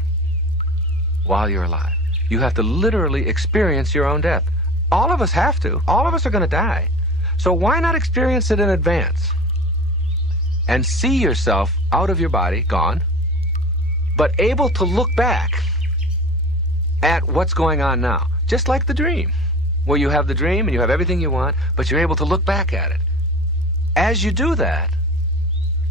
while you're alive. You have to literally experience your own death. All of us have to. All of us are going to die. So why not experience it in advance? And see yourself out of your body, gone, but able to look back at what's going on now. Just like the dream, where you have the dream and you have everything you want, but you're able to look back at it. As you do that,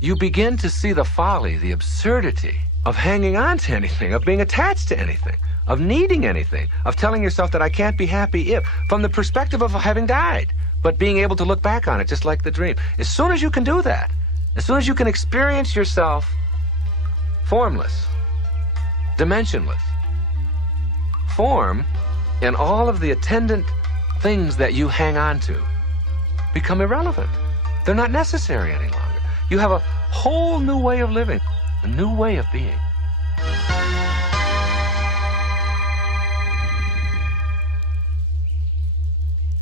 you begin to see the folly, the absurdity of hanging on to anything, of being attached to anything, of needing anything, of telling yourself that I can't be happy if, from the perspective of having died, but being able to look back on it just like the dream. As soon as you can do that, as soon as you can experience yourself formless, dimensionless, form and all of the attendant things that you hang on to become irrelevant. They're not necessary any longer. You have a whole new way of living, a new way of being.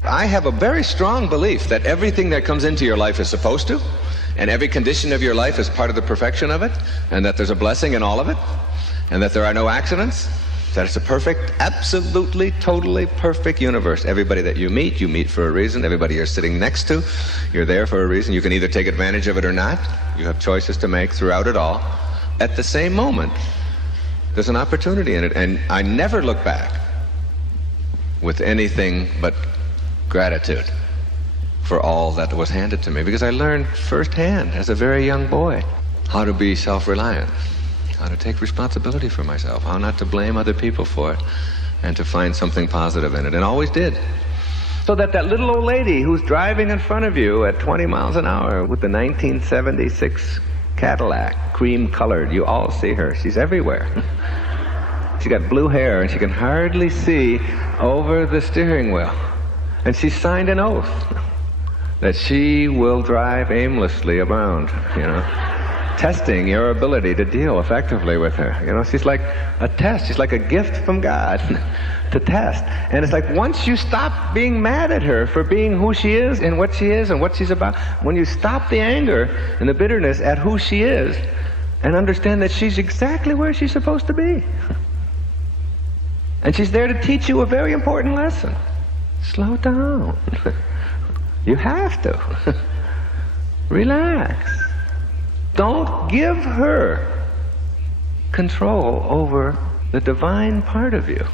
I have a very strong belief that everything that comes into your life is supposed to, and every condition of your life is part of the perfection of it, and that there's a blessing in all of it, and that there are no accidents, that it's a perfect, absolutely, totally perfect universe. Everybody that you meet for a reason. Everybody you're sitting next to, you're there for a reason. You can either take advantage of it or not. You have choices to make throughout it all. At the same moment, there's an opportunity in it, and I never look back with anything but gratitude for all that was handed to me, because I learned firsthand as a very young boy how to be self-reliant, how to take responsibility for myself, how not to blame other people for it, and to find something positive in it, and always did. So that little old lady who's driving in front of you at 20 miles an hour with the 1976 Cadillac, cream-colored, you all see her. She's everywhere. She got blue hair, and she can hardly see over the steering wheel. And she signed an oath that she will drive aimlessly around, testing your ability to deal effectively with her. She's like a test. She's like a gift from God to test. And it's like once you stop being mad at her for being who she is and what she's about, when you stop the anger and the bitterness at who she is and understand that she's exactly where she's supposed to be. And she's there to teach you a very important lesson. Slow down. You have to. Relax. Don't give her control over the divine part of you.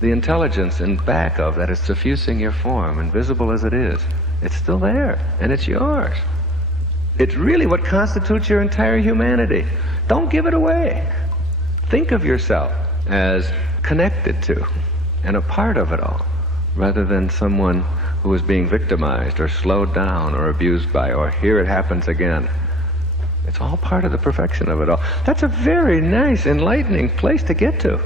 The intelligence in back of that is suffusing your form, invisible as it is. It's still there, and it's yours. It's really what constitutes your entire humanity. Don't give it away. Think of yourself as connected to and a part of it all, rather than someone who is being victimized or slowed down or abused by, or here it happens again. It's all part of the perfection of it all. That's a very nice, enlightening place to get to.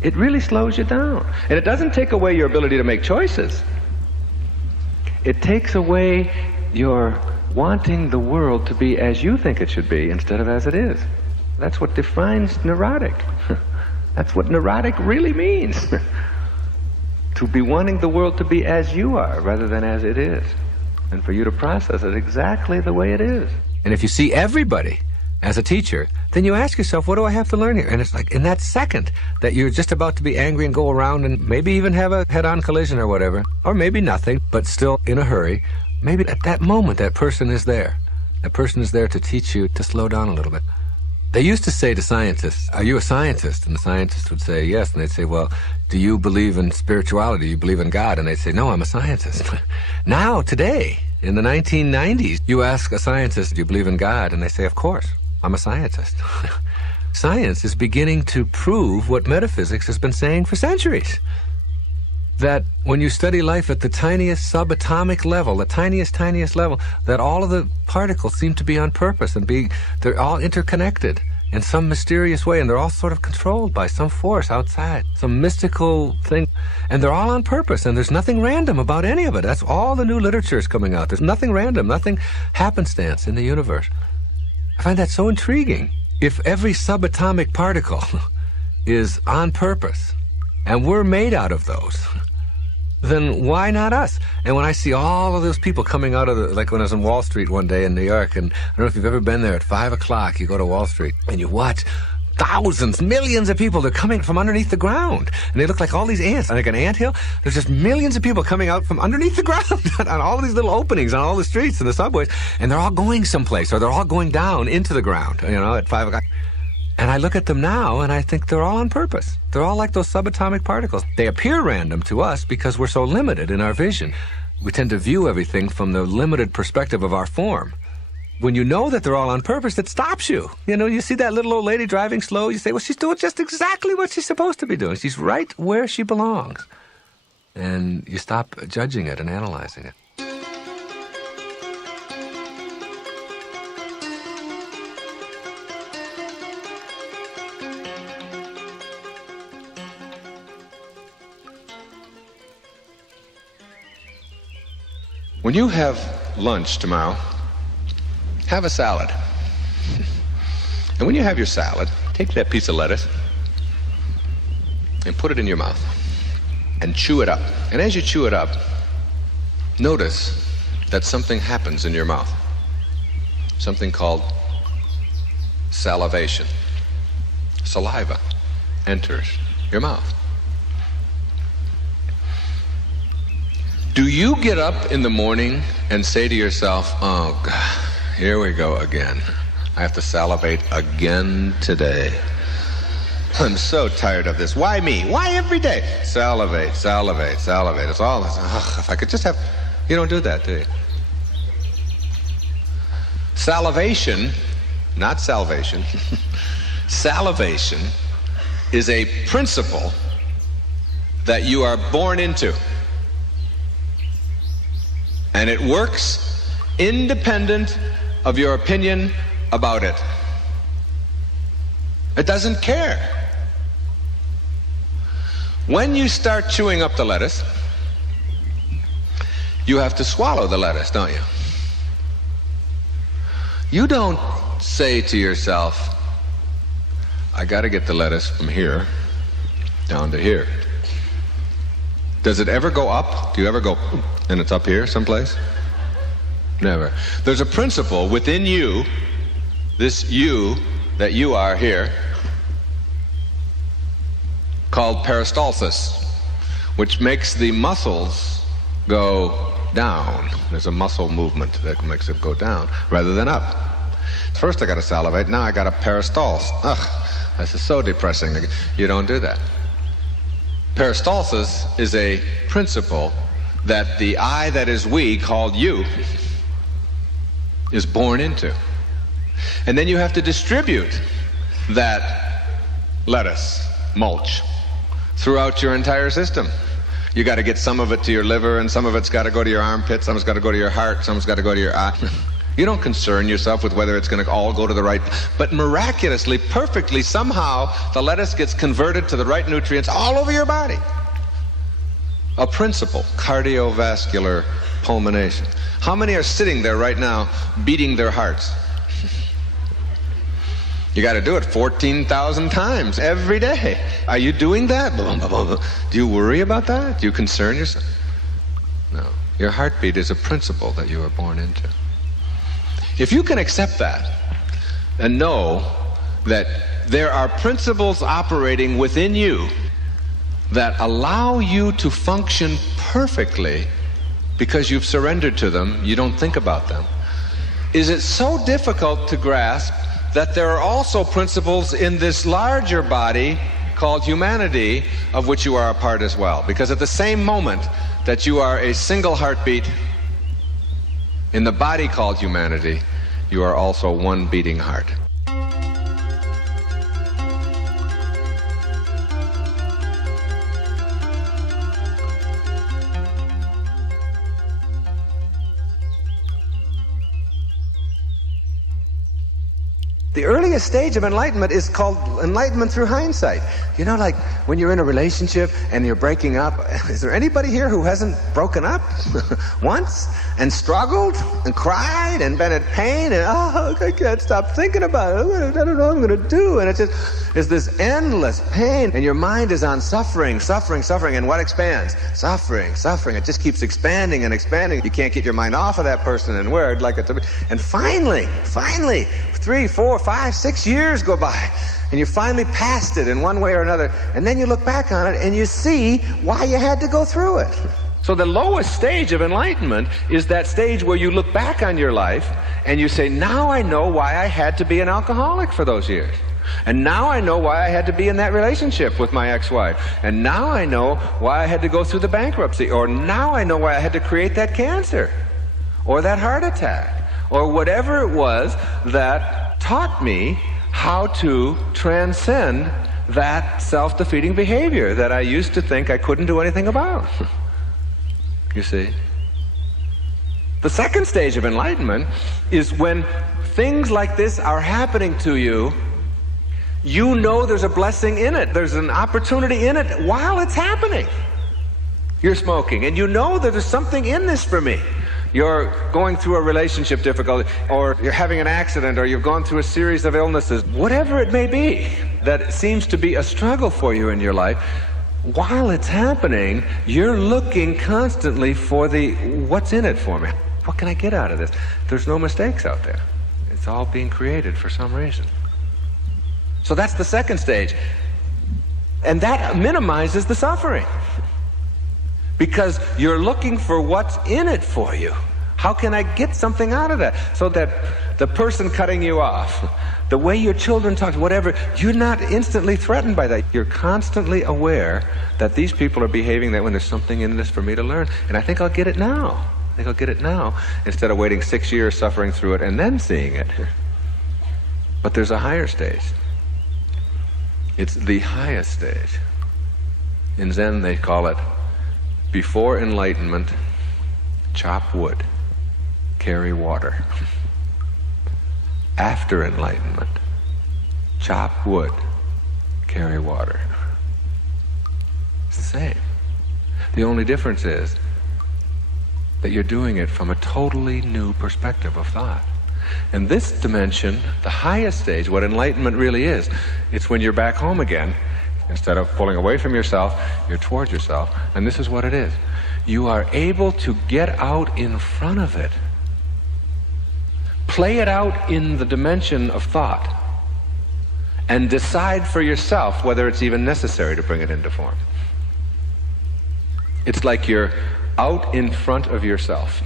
It really slows you down. And it doesn't take away your ability to make choices. It takes away your wanting the world to be as you think it should be instead of as it is. That's what defines neurotic. That's what neurotic really means. To be wanting the world to be as you are rather than as it is. And for you to process it exactly the way it is. And if you see everybody as a teacher, then you ask yourself, what do I have to learn here? And it's like in that second that you're just about to be angry and go around and maybe even have a head-on collision or whatever, or maybe nothing, but still in a hurry, maybe at that moment that person is there. That person is there to teach you to slow down a little bit. They used to say to scientists, are you a scientist? And the scientist would say yes. And they'd say, well, do you believe in spirituality? Do you believe in God? And they'd say, no, I'm a scientist. Now, today, in the 1990s, you ask a scientist, do you believe in God? And they say, of course, I'm a scientist. Science is beginning to prove what metaphysics has been saying for centuries. That when you study life at the tiniest subatomic level, the tiniest level, that all of the particles seem to be on purpose and they're all interconnected in some mysterious way, and they're all sort of controlled by some force outside, some mystical thing, and they're all on purpose, and there's nothing random about any of it. That's all the new literature is coming out. There's nothing random, nothing happenstance in the universe. I find that so intriguing. If every subatomic particle is on purpose, and we're made out of those, then why not us? And when I see all of those people coming out of like when I was on Wall Street one day in New York, and I don't know if you've ever been there, at 5 o'clock, you go to Wall Street, and you watch thousands, millions of people. They're coming from underneath the ground. And they look like all these ants. Like an anthill. There's just millions of people coming out from underneath the ground on all these little openings on all the streets and the subways. And they're all going someplace, or they're all going down into the ground, at 5 o'clock. And I look at them now, and I think they're all on purpose. They're all like those subatomic particles. They appear random to us because we're so limited in our vision. We tend to view everything from the limited perspective of our form. When you know that they're all on purpose, it stops you. You see that little old lady driving slow, you say, well, she's doing just exactly what she's supposed to be doing. She's right where she belongs. And you stop judging it and analyzing it. When you have lunch tomorrow, have a salad. And when you have your salad, take that piece of lettuce and put it in your mouth and chew it up. And as you chew it up, notice that something happens in your mouth. Something called salivation. Saliva enters your mouth. Do you get up in the morning and say to yourself, oh, God, here we go again. I have to salivate again today. I'm so tired of this. Why me? Why every day? Salivate, salivate, salivate. It's all, if I could just have, you don't do that, do you? Salivation, not salvation, salivation is a principle that you are born into. And it works independent of your opinion about it. It doesn't care. When you start chewing up the lettuce, you have to swallow the lettuce, don't you? You don't say to yourself, I got to get the lettuce from here down to here. Does it ever go up? Do you ever go, and it's up here someplace? Never. There's a principle within you, this you that you are here, called peristalsis, which makes the muscles go down. There's a muscle movement that makes it go down rather than up. First I got to salivate, now I got to peristalse. Ugh, this is so depressing. You don't do that. Peristalsis is a principle that the I that is we, called you, is born into. And then you have to distribute that lettuce, mulch, throughout your entire system. You got to get some of it to your liver, and some of it's got to go to your armpit, some of it's got to go to your heart, some of it's got to go to your eye. You don't concern yourself with whether it's going to all go to the right, but miraculously, perfectly, somehow, the lettuce gets converted to the right nutrients all over your body. A principle, cardiovascular pulmonation. How many are sitting there right now beating their hearts? You got to do it 14,000 times every day. Are you doing that? Do you worry about that? Do you concern yourself? No. Your heartbeat is a principle that you are born into. If you can accept that and know that there are principles operating within you that allow you to function perfectly because you've surrendered to them, you don't think about them, is it so difficult to grasp that there are also principles in this larger body called humanity, of which you are a part as well? Because at the same moment that you are a single heartbeat in the body called humanity, you are also one beating heart. The earliest stage of enlightenment is called enlightenment through hindsight. You know, like when you're in a relationship and you're breaking up, is there anybody here who hasn't broken up once and struggled and cried and been in pain and, oh, I can't stop thinking about it. I don't know what I'm going to do. And it's this endless pain, and your mind is on suffering, suffering, suffering. And what expands? Suffering, suffering. It just keeps expanding and expanding. You can't get your mind off of that person and where it like it to be. And finally, 3, 4, 5, 6 years go by, And you finally passed it in one way or another, and then you look back on it and you see why you had to go through it. So the lowest stage of enlightenment is that stage where you look back on your life and you say, now I know why I had to be an alcoholic for those years. And now I know why I had to be in that relationship with my ex-wife. And now I know why I had to go through the bankruptcy. Or now I know why I had to create that cancer. Or that heart attack. Or whatever it was that taught me how to transcend that self-defeating behavior that I used to think I couldn't do anything about. You see? The second stage of enlightenment is when things like this are happening to you. You know there's a blessing in it. There's an opportunity in it while it's happening. You're smoking, and you know that there's something in this for me. You're going through a relationship difficulty, or you're having an accident, or you've gone through a series of illnesses, whatever it may be that seems to be a struggle for you in your life. While it's happening, you're looking constantly for what's in it for me? What can I get out of this? There's no mistakes out there. It's all being created for some reason. So that's the second stage. And that minimizes the suffering. Because you're looking for what's in it for you. How can I get something out of that? So that the person cutting you off, the way your children talk, whatever, you're not instantly threatened by that. You're constantly aware that these people are behaving that when there's something in this for me to learn. And I think I'll get it now. I think I'll get it now, instead of waiting 6 years suffering through it and then seeing it. But there's a higher stage. It's the highest stage. In Zen, they call it, before enlightenment, chop wood, carry water. After enlightenment, chop wood, carry water. It's the same. The only difference is that you're doing it from a totally new perspective of thought. And this dimension, the highest stage, what enlightenment really is, it's when you're back home again. Instead of pulling away from yourself, you're towards yourself. And this is what it is. You are able to get out in front of it. Play it out in the dimension of thought. And decide for yourself whether it's even necessary to bring it into form. It's like you're out in front of yourself.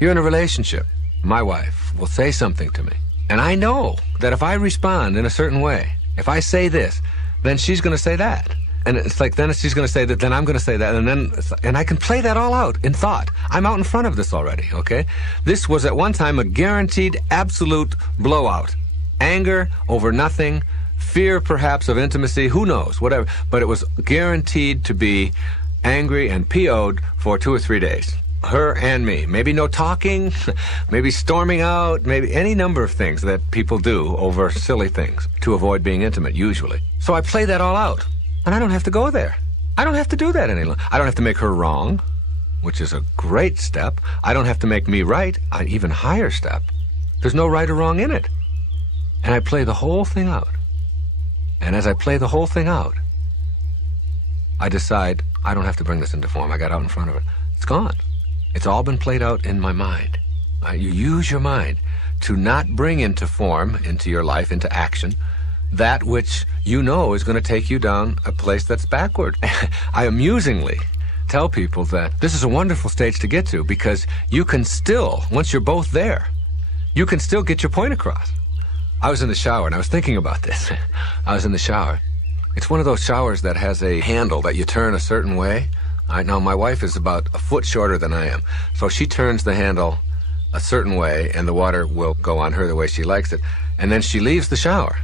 You're in a relationship. My wife will say something to me. And I know that if I respond in a certain way, if I say this, then she's going to say that. And it's like, then she's going to say that, then I'm going to say that, and I can play that all out in thought. I'm out in front of this already, okay? This was at one time a guaranteed, absolute blowout. Anger over nothing, fear perhaps of intimacy, who knows, whatever. But it was guaranteed to be angry and PO'd for 2 or 3 days. Her and me. Maybe no talking, maybe storming out, maybe any number of things that people do over silly things to avoid being intimate, usually. So I play that all out. And I don't have to go there. I don't have to do that any longer. I don't have to make her wrong, which is a great step. I don't have to make me right, an even higher step. There's no right or wrong in it. And I play the whole thing out. And as I play the whole thing out, I decide I don't have to bring this into form. I got out in front of it. It's gone. It's all been played out in my mind. You use your mind to not bring into form, into your life, into action, that which you know is going to take you down a place that's backward. I amusingly tell people that this is a wonderful stage to get to because you can still, once you're both there, you can still get your point across. I was in the shower and I was thinking about this. I was in the shower. It's one of those showers that has a handle that you turn a certain way. Now, my wife is about a foot shorter than I am, so she turns the handle a certain way, and the water will go on her the way she likes it, and then she leaves the shower.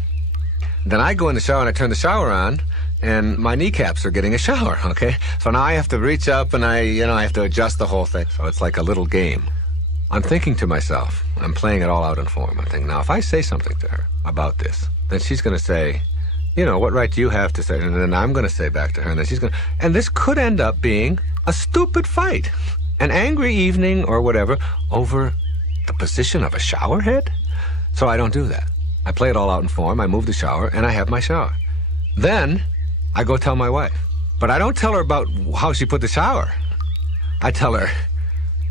Then I go in the shower, and I turn the shower on, and my kneecaps are getting a shower, okay? So now I have to reach up, and I have to adjust the whole thing, so it's like a little game. I'm thinking to myself, I'm playing it all out in form. I'm thinking, now, if I say something to her about this, then she's going to say, what right do you have to say? And then I'm going to say back to her, and then she's going to... And this could end up being a stupid fight, an angry evening or whatever, over the position of a shower head. So I don't do that. I play it all out in form, I move the shower, and I have my shower. Then I go tell my wife. But I don't tell her about how she put the shower. I tell her,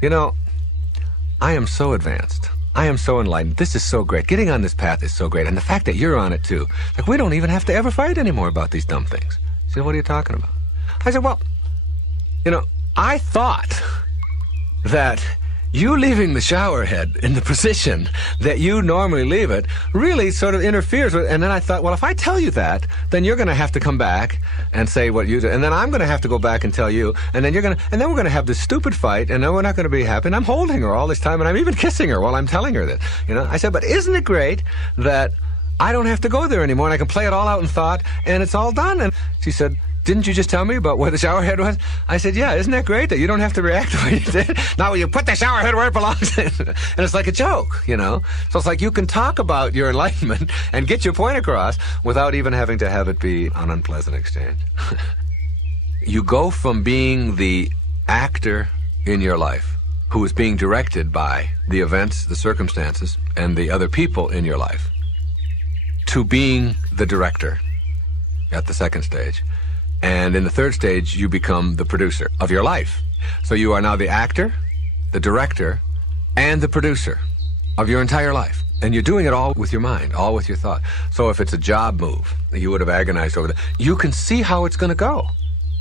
you know, I am so advanced. I am so enlightened. This is so great. Getting on this path is so great. And the fact that you're on it too. Like, we don't even have to ever fight anymore about these dumb things. She said, what are you talking about? I said, well, you know, I thought that you leaving the shower head in the position that you normally leave it really sort of interferes with, and then I thought, well, if I tell you that, then you're going to have to come back and say what you do, and then I'm going to have to go back and tell you, and then and then we're going to have this stupid fight, and then we're not going to be happy, and I'm holding her all this time, and I'm even kissing her while I'm telling her this, you know? I said, but isn't it great that I don't have to go there anymore, and I can play it all out in thought, and it's all done? And she said, didn't you just tell me about where the shower head was? I said, yeah, isn't that great that you don't have to react the way you did? Now you put the shower head where it belongs. And it's like a joke, you know? So it's like you can talk about your enlightenment and get your point across without even having to have it be an unpleasant exchange. You go from being the actor in your life who is being directed by the events, the circumstances, and the other people in your life to being the director at the second stage. And in the third stage, you become the producer of your life. So you are now the actor, the director, and the producer of your entire life. And you're doing it all with your mind, all with your thought. So if it's a job move that you would have agonized over, you can see how it's going to go.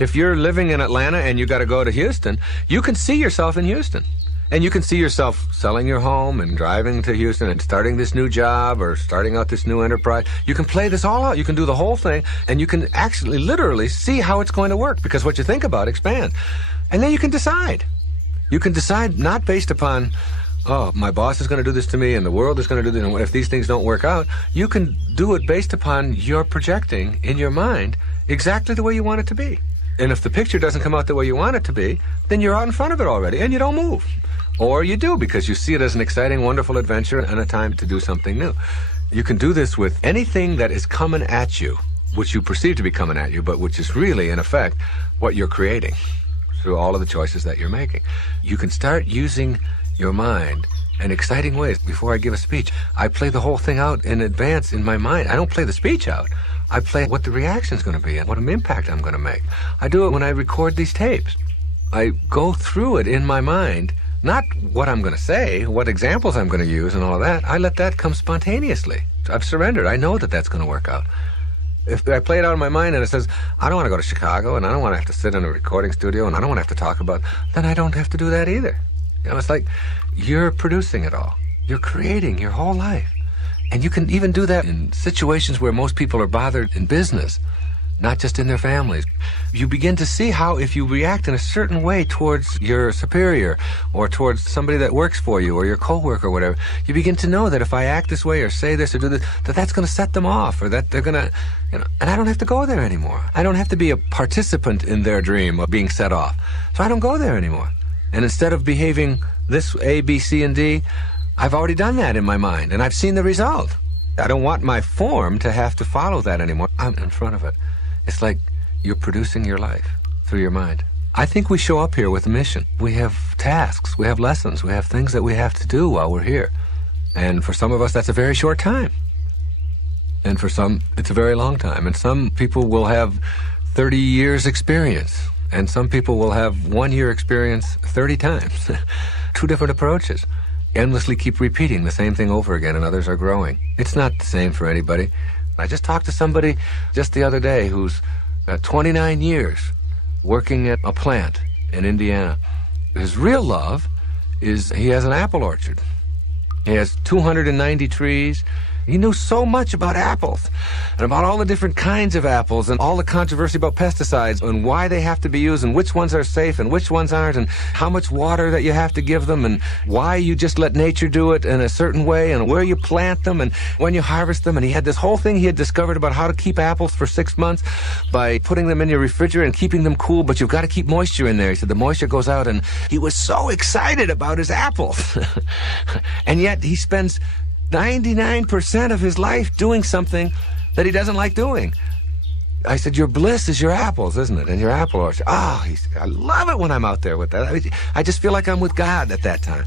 If you're living in Atlanta and you got to go to Houston, you can see yourself in Houston. And you can see yourself selling your home and driving to Houston and starting this new job or starting out this new enterprise. You can play this all out. You can do the whole thing, and you can actually literally see how it's going to work, because what you think about expands. And then you can decide. You can decide not based upon, oh, my boss is going to do this to me and the world is going to do this, and if these things don't work out. You can do it based upon your projecting in your mind exactly the way you want it to be. And if the picture doesn't come out the way you want it to be, then you're out in front of it already, and you don't move. Or you do, because you see it as an exciting, wonderful adventure and a time to do something new. You can do this with anything that is coming at you, which you perceive to be coming at you, but which is really, in effect, what you're creating through all of the choices that you're making. You can start using your mind in exciting ways. Before I give a speech, I play the whole thing out in advance in my mind. I don't play the speech out. I play what the reaction's going to be and what an impact I'm going to make. I do it when I record these tapes. I go through it in my mind, not what I'm going to say, what examples I'm going to use and all of that. I let that come spontaneously. I've surrendered. I know that that's going to work out. If I play it out in my mind and it says, I don't want to go to Chicago and I don't want to have to sit in a recording studio and I don't want to have to talk about, then I don't have to do that either. You know, it's like you're producing it all. You're creating your whole life. And you can even do that in situations where most people are bothered in business, not just in their families. You begin to see how if you react in a certain way towards your superior or towards somebody that works for you or your coworker or whatever, you begin to know that if I act this way or say this or do this, that's going to set them off, or that they're going to, you know, and I don't have to go there anymore. I don't have to be a participant in their dream of being set off. So I don't go there anymore. And instead of behaving this A, B, C, and D, I've already done that in my mind, and I've seen the result. I don't want my form to have to follow that anymore. I'm in front of it. It's like you're producing your life through your mind. I think we show up here with a mission. We have tasks, we have lessons, we have things that we have to do while we're here. And for some of us, that's a very short time. And for some, it's a very long time. And some people will have 30 years experience. And some people will have 1 year experience 30 times. Two different approaches. Endlessly keep repeating the same thing over again, and others are growing. It's not the same for anybody. I just talked to somebody just the other day who's got 29 years working at a plant in Indiana. His real love is he has an apple orchard. He has 290 trees. He knew so much about apples and about all the different kinds of apples and all the controversy about pesticides and why they have to be used and which ones are safe and which ones aren't and how much water that you have to give them and why you just let nature do it in a certain way and where you plant them and when you harvest them. And he had this whole thing he had discovered about how to keep apples for 6 months by putting them in your refrigerator and keeping them cool, but you've got to keep moisture in there. He said the moisture goes out, and he was so excited about his apples. And yet he spends 99% of his life doing something that he doesn't like doing. I said, your bliss is your apples, isn't it? And your apple orchard. Oh, he said, I love it when I'm out there with that. I just feel like I'm with God at that time.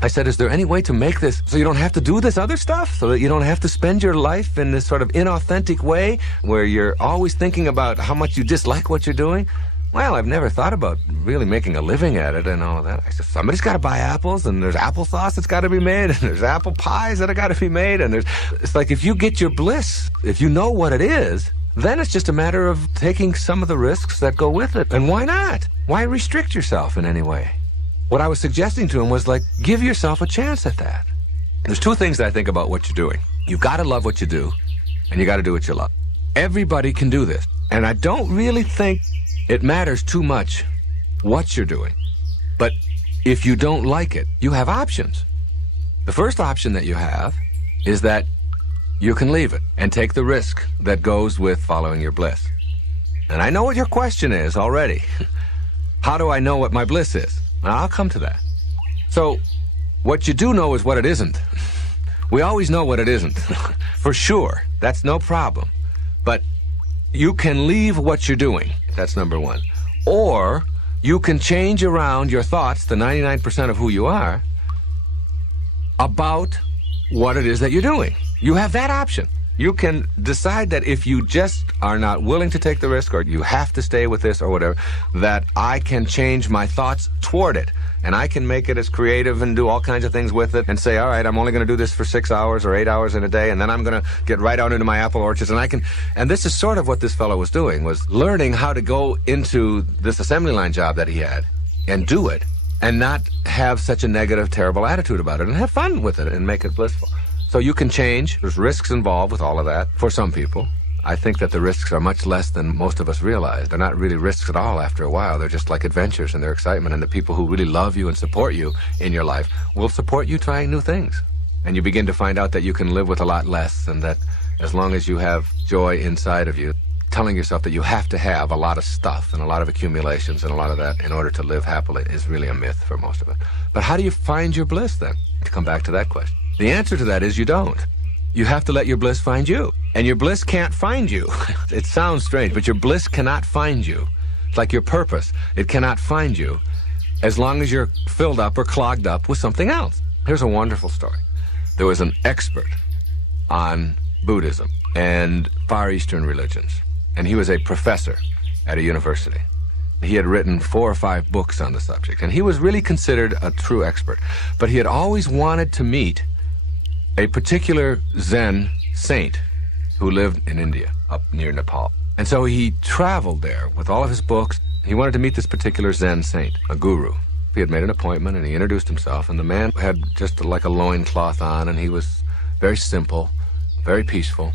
I said, is there any way to make this so you don't have to do this other stuff? So that you don't have to spend your life in this sort of inauthentic way where you're always thinking about how much you dislike what you're doing? Well, I've never thought about really making a living at it and all of that. I said, somebody's got to buy apples, and there's applesauce that's got to be made, and there's apple pies that have got to be made, and it's like if you get your bliss, if you know what it is, then it's just a matter of taking some of the risks that go with it. And why not? Why restrict yourself in any way? What I was suggesting to him was, like, give yourself a chance at that. There's two things that I think about what you're doing. You've got to love what you do, and you got to do what you love. Everybody can do this. And I don't really think it matters too much what you're doing. But if you don't like it, you have options. The first option that you have is that you can leave it and take the risk that goes with following your bliss. And I know what your question is already. How do I know what my bliss is? And I'll come to that. So, what you do know is what it isn't. We always know what it isn't. For sure. That's no problem. But you can leave what you're doing. That's number one. Or you can change around your thoughts, the 99% of who you are, about what it is that you're doing. You have that option. You can decide that if you just are not willing to take the risk, or you have to stay with this or whatever, that I can change my thoughts toward it. And I can make it as creative and do all kinds of things with it and say, all right, I'm only going to do this for 6 hours or 8 hours in a day, and then I'm going to get right out into my apple orchards. And this is sort of what this fellow was doing, was learning how to go into this assembly line job that he had and do it and not have such a negative, terrible attitude about it and have fun with it and make it blissful. So you can change. There's risks involved with all of that for some people. I think that the risks are much less than most of us realize. They're not really risks at all after a while. They're just like adventures and their excitement. And the people who really love you and support you in your life will support you trying new things. And you begin to find out that you can live with a lot less, and that as long as you have joy inside of you, telling yourself that you have to have a lot of stuff and a lot of accumulations and a lot of that in order to live happily is really a myth for most of us. But how do you find your bliss then? To come back to that question. The answer to that is you don't. You have to let your bliss find you. And your bliss can't find you. It sounds strange, but your bliss cannot find you. It's like your purpose. It cannot find you as long as you're filled up or clogged up with something else. Here's a wonderful story. There was an expert on Buddhism and Far Eastern religions, and he was a professor at a university. He had written 4 or 5 books on the subject, and he was really considered a true expert. But he had always wanted to meet a particular Zen saint who lived in India, up near Nepal. And so he traveled there with all of his books. He wanted to meet this particular Zen saint, a guru. He had made an appointment, and he introduced himself, and the man had just like a loincloth on, and he was very simple, very peaceful,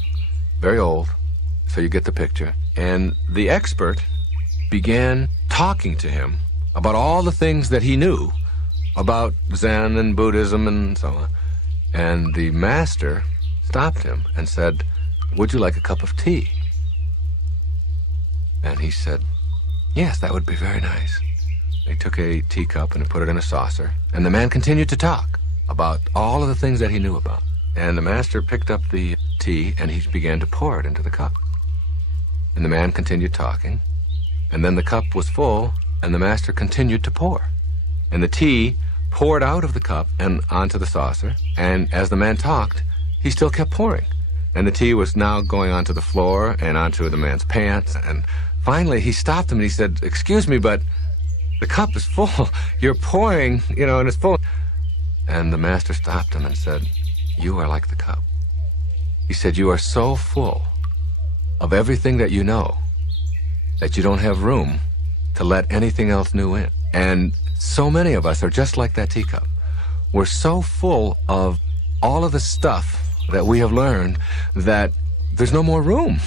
very old, so you get the picture. And the expert began talking to him about all the things that he knew about Zen and Buddhism and so on. And the master stopped him and said, "Would you like a cup of tea?" And he said, "Yes, that would be very nice." He took a teacup and put it in a saucer, and the man continued to talk about all of the things that he knew about. And the master picked up the tea and he began to pour it into the cup. And the man continued talking, and then the cup was full, and the master continued to pour. And the tea poured out of the cup and onto the saucer, and as the man talked, he still kept pouring. And the tea was now going onto the floor and onto the man's pants, and finally he stopped him and he said, "Excuse me, but the cup is full. You're pouring, and it's full." And the master stopped him and said, "You are like the cup." He said, "You are so full of everything that you know that you don't have room to let anything else new in." And so many of us are just like that teacup. We're so full of all of the stuff that we have learned that there's no more room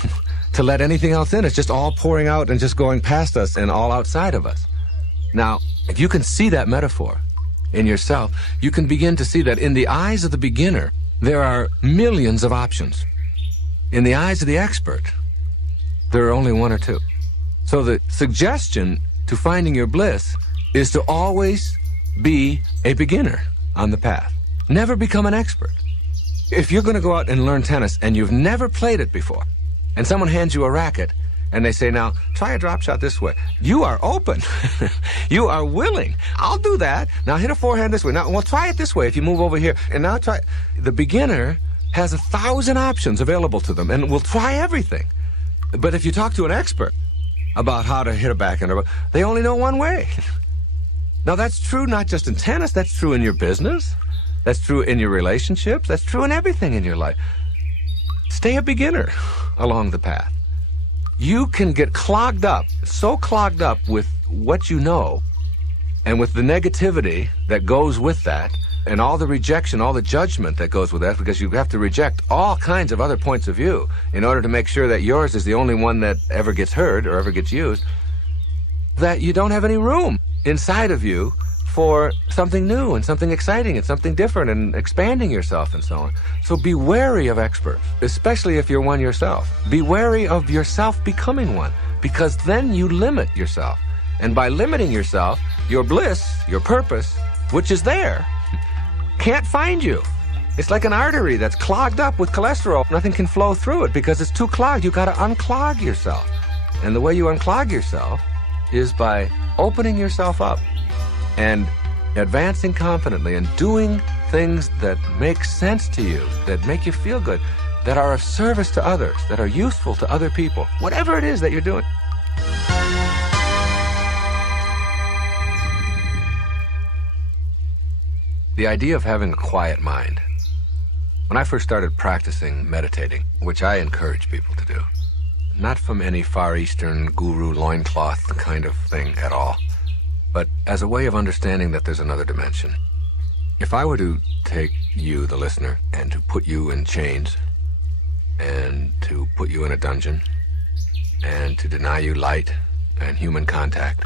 to let anything else in. It's just all pouring out and just going past us and all outside of us. Now, if you can see that metaphor in yourself, you can begin to see that in the eyes of the beginner, there are millions of options. In the eyes of the expert, there are only 1 or 2. So the suggestion to finding your bliss is to always be a beginner on the path. Never become an expert. If you're going to go out and learn tennis and you've never played it before, and someone hands you a racket and they say, now, try a drop shot this way. You are open. You are willing. I'll do that. Now hit a forehand this way. Now, well, try it this way if you move over here. And now try. The beginner has 1,000 options available to them and will try everything. But if you talk to an expert about how to hit a backhand, they only know one way. Now, that's true not just in tennis. That's true in your business. That's true in your relationships. That's true in everything in your life. Stay a beginner along the path. You can get clogged up, so clogged up with what you know and with the negativity that goes with that and all the rejection, all the judgment that goes with that, because you have to reject all kinds of other points of view in order to make sure that yours is the only one that ever gets heard or ever gets used, that you don't have any room inside of you for something new and something exciting and something different and expanding yourself and so on. So be wary of experts, especially if you're one yourself. Be wary of yourself becoming one, because then you limit yourself. And by limiting yourself, your bliss, your purpose, which is there, can't find you. It's like an artery that's clogged up with cholesterol. Nothing can flow through it because it's too clogged. You got to unclog yourself. And the way you unclog yourself is by opening yourself up and advancing confidently and doing things that make sense to you, that make you feel good, that are of service to others, that are useful to other people, whatever it is that you're doing. The idea of having a quiet mind. When I first started practicing meditating, which I encourage people to do, not from any Far Eastern guru loincloth kind of thing at all, but as a way of understanding that there's another dimension. If I were to take you, the listener, and to put you in chains, and to put you in a dungeon, and to deny you light and human contact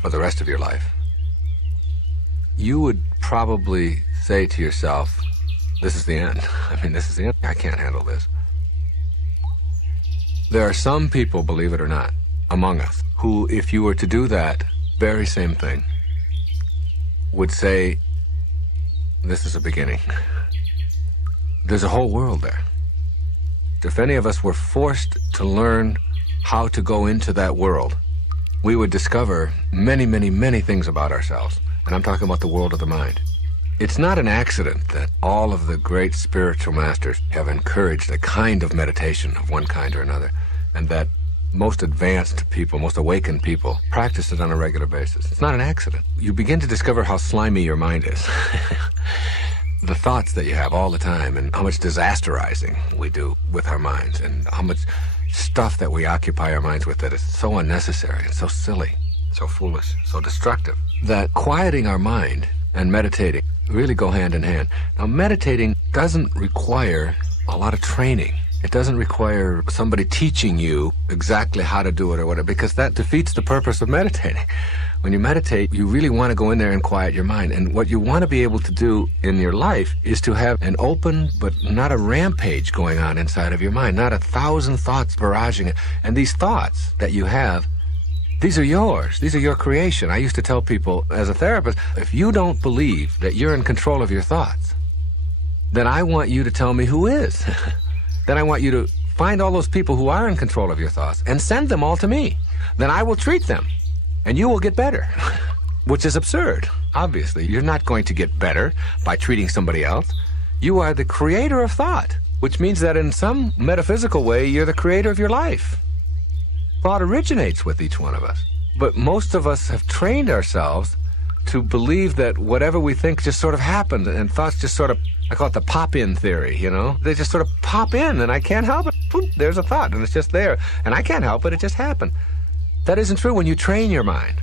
for the rest of your life, you would probably say to yourself, this is the end. I mean, this is the end. I can't handle this. There are some people, believe it or not, among us, who, if you were to do that very same thing, would say, this is a beginning. There's a whole world there. If any of us were forced to learn how to go into that world, we would discover many, many, many things about ourselves. And I'm talking about the world of the mind. It's not an accident that all of the great spiritual masters have encouraged a kind of meditation of one kind or another, and that most advanced people, most awakened people, practice it on a regular basis. It's not an accident. You begin to discover how slimy your mind is. The thoughts that you have all the time, and how much disasterizing we do with our minds, and how much stuff that we occupy our minds with that is so unnecessary and so silly, so foolish, so destructive, that quieting our mind and meditating really go hand in hand. Now, meditating doesn't require a lot of training. It doesn't require somebody teaching you exactly how to do it or whatever, because that defeats the purpose of meditating. When you meditate, you really want to go in there and quiet your mind. And what you want to be able to do in your life is to have an open, but not a rampage going on inside of your mind, not 1,000 thoughts barraging it. And these thoughts that you have, these are yours. These are your creation. I used to tell people as a therapist, if you don't believe that you're in control of your thoughts, then I want you to tell me who is. Then I want you to find all those people who are in control of your thoughts and send them all to me. Then I will treat them, and you will get better, which is absurd. Obviously, you're not going to get better by treating somebody else. You are the creator of thought, which means that in some metaphysical way, you're the creator of your life. Thought originates with each one of us. But most of us have trained ourselves to believe that whatever we think just sort of happened, and thoughts just sort of, I call it the pop-in theory, you know? They just sort of pop in, and I can't help it. Boop, there's a thought, and it's just there. And I can't help it, it just happened. That isn't true when you train your mind.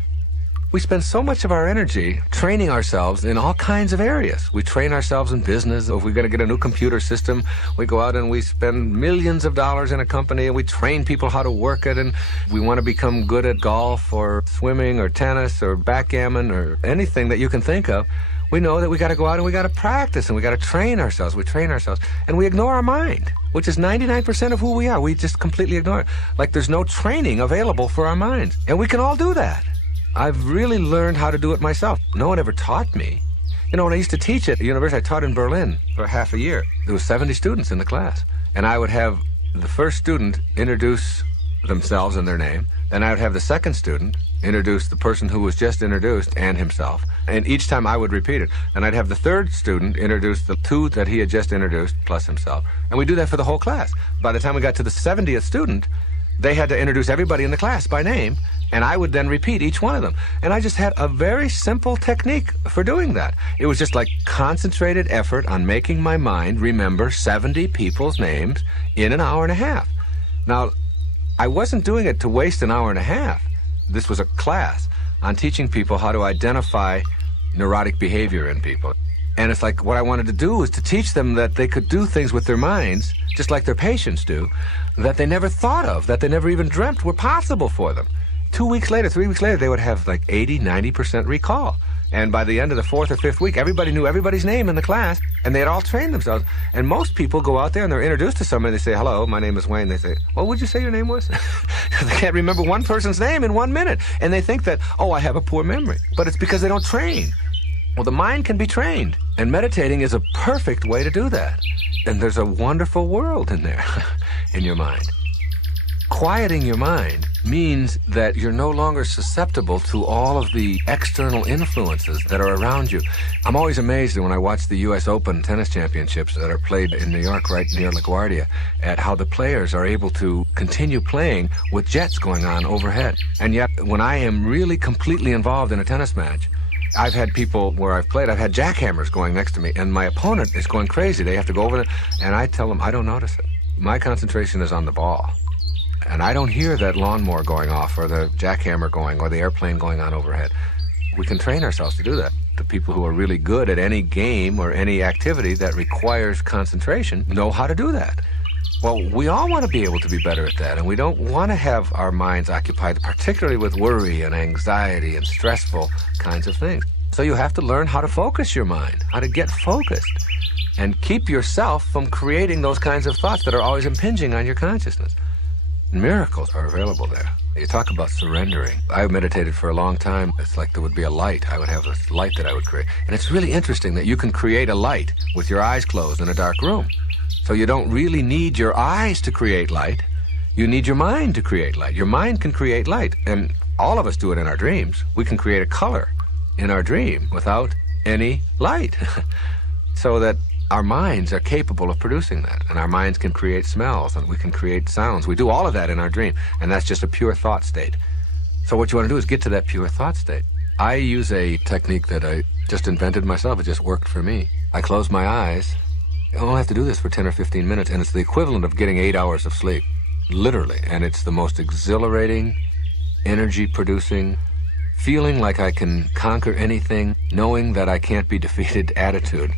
We spend so much of our energy training ourselves in all kinds of areas. We train ourselves in business. If we're going to get a new computer system, we go out and we spend millions of dollars in a company, and we train people how to work it, and we want to become good at golf or swimming or tennis or backgammon or anything that you can think of. We know that we got to go out and we got to practice and we got to train ourselves. We train ourselves, and we ignore our mind, which is 99% of who we are. We just completely ignore it. Like there's no training available for our minds, and we can all do that. I've really learned how to do it myself. No one ever taught me. You know, when I used to teach at the university, I taught in Berlin for half a year. There was 70 students in the class. And I would have the first student introduce themselves and their name. Then I would have the second student introduce the person who was just introduced and himself. And each time I would repeat it. And I'd have the third student introduce the two that he had just introduced plus himself. And we do that for the whole class. By the time we got to the 70th student, they had to introduce everybody in the class by name, and I would then repeat each one of them. And I just had a very simple technique for doing that. It was just like concentrated effort on making my mind remember 70 people's names in an hour and a half. Now, I wasn't doing it to waste an hour and a half. This was a class on teaching people how to identify neurotic behavior in people. And it's like what I wanted to do was to teach them that they could do things with their minds, just like their patients do, that they never thought of, that they never even dreamt were possible for them. 2 weeks later, 3 weeks later, they would have like 80, 90% recall. And by the end of the 4th or 5th week, everybody knew everybody's name in the class, and they had all trained themselves. And most people go out there and they're introduced to somebody, they say, hello, my name is Wayne. They say, what would you say your name was? They can't remember one person's name in 1 minute. And they think that, oh, I have a poor memory. But it's because they don't train. Well, the mind can be trained, and meditating is a perfect way to do that. And there's a wonderful world in there, in your mind. Quieting your mind means that you're no longer susceptible to all of the external influences that are around you. I'm always amazed when I watch the U.S. Open tennis championships that are played in New York, right near LaGuardia, at how the players are able to continue playing with jets going on overhead. And yet, when I am really completely involved in a tennis match, I've had people where I've played, I've had jackhammers going next to me, and my opponent is going crazy. They have to go over there, and I tell them I don't notice it. My concentration is on the ball. And I don't hear that lawnmower going off or the jackhammer going or the airplane going on overhead. We can train ourselves to do that. The people who are really good at any game or any activity that requires concentration know how to do that. Well, we all want to be able to be better at that, and we don't want to have our minds occupied, particularly with worry and anxiety and stressful kinds of things. So you have to learn how to focus your mind, how to get focused, and keep yourself from creating those kinds of thoughts that are always impinging on your consciousness. Miracles are available there. You talk about surrendering. I meditated for a long time. It's like there would be a light. I would have this light that I would create. And it's really interesting that you can create a light with your eyes closed in a dark room. So you don't really need your eyes to create light. You need your mind to create light. Your mind can create light. And all of us do it in our dreams. We can create a color in our dream without any light. So that our minds are capable of producing that. And our minds can create smells and we can create sounds. We do all of that in our dream. And that's just a pure thought state. So what you want to do is get to that pure thought state. I use a technique that I just invented myself. It just worked for me. I close my eyes. I only have to do this for 10 or 15 minutes, and it's the equivalent of getting 8 hours of sleep, literally. And it's the most exhilarating, energy-producing, feeling like I can conquer anything, knowing that I can't be defeated attitude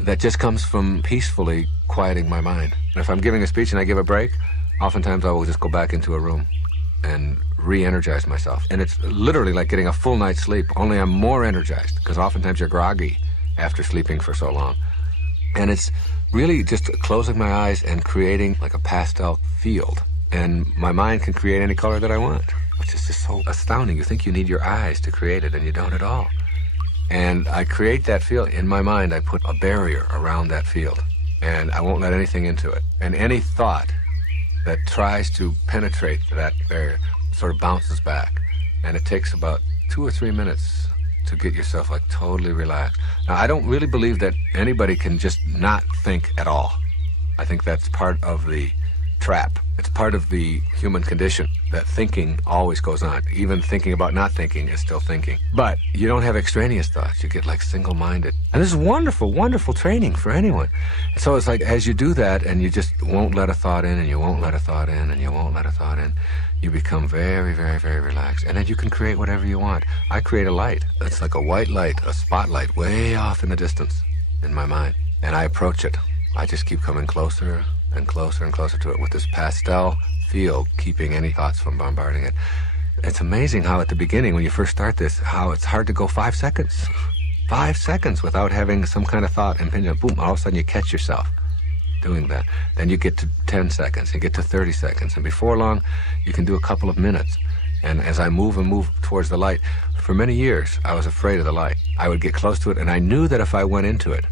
that just comes from peacefully quieting my mind. And if I'm giving a speech and I give a break, oftentimes I will just go back into a room and re-energize myself. And it's literally like getting a full night's sleep, only I'm more energized, because oftentimes you're groggy after sleeping for so long. And it's really just closing my eyes and creating like a pastel field. And my mind can create any color that I want, which is just so astounding. You think you need your eyes to create it, and you don't at all. And I create that field. In my mind, I put a barrier around that field, and I won't let anything into it. And any thought that tries to penetrate that barrier sort of bounces back. And it takes about 2 or 3 minutes to get yourself like totally relaxed. Now, I don't really believe that anybody can just not think at all. I think that's part of the trap. It's part of the human condition that thinking always goes on. Even thinking about not thinking is still thinking. But you don't have extraneous thoughts. You get like single-minded. And this is wonderful, wonderful training for anyone. So it's like as you do that and you just won't let a thought in and you won't let a thought in and you won't let a thought in, you become very, very, very relaxed. And then you can create whatever you want. I create a light. It's like a white light, a spotlight way off in the distance in my mind. And I approach it. I just keep coming closer and closer and closer to it with this pastel field, keeping any thoughts from bombarding it. It's amazing how at the beginning, when you first start this, how it's hard to go 5 seconds. 5 seconds without having some kind of thought impinge on. Boom, all of a sudden you catch yourself doing that. Then you get to 10 seconds, you get to 30 seconds, and before long, you can do a couple of minutes. And as I move and move towards the light, for many years, I was afraid of the light. I would get close to it, and I knew that if I went into it,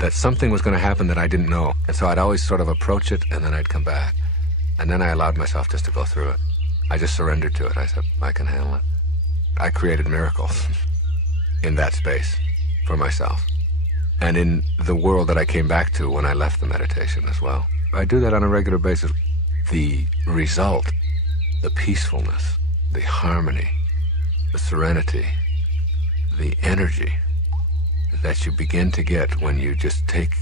that something was going to happen that I didn't know. And so I'd always sort of approach it, and then I'd come back. And then I allowed myself just to go through it. I just surrendered to it. I said, I can handle it. I created miracles in that space for myself. And in the world that I came back to when I left the meditation as well. I do that on a regular basis. The result, the peacefulness, the harmony, the serenity, the energy that you begin to get when you just take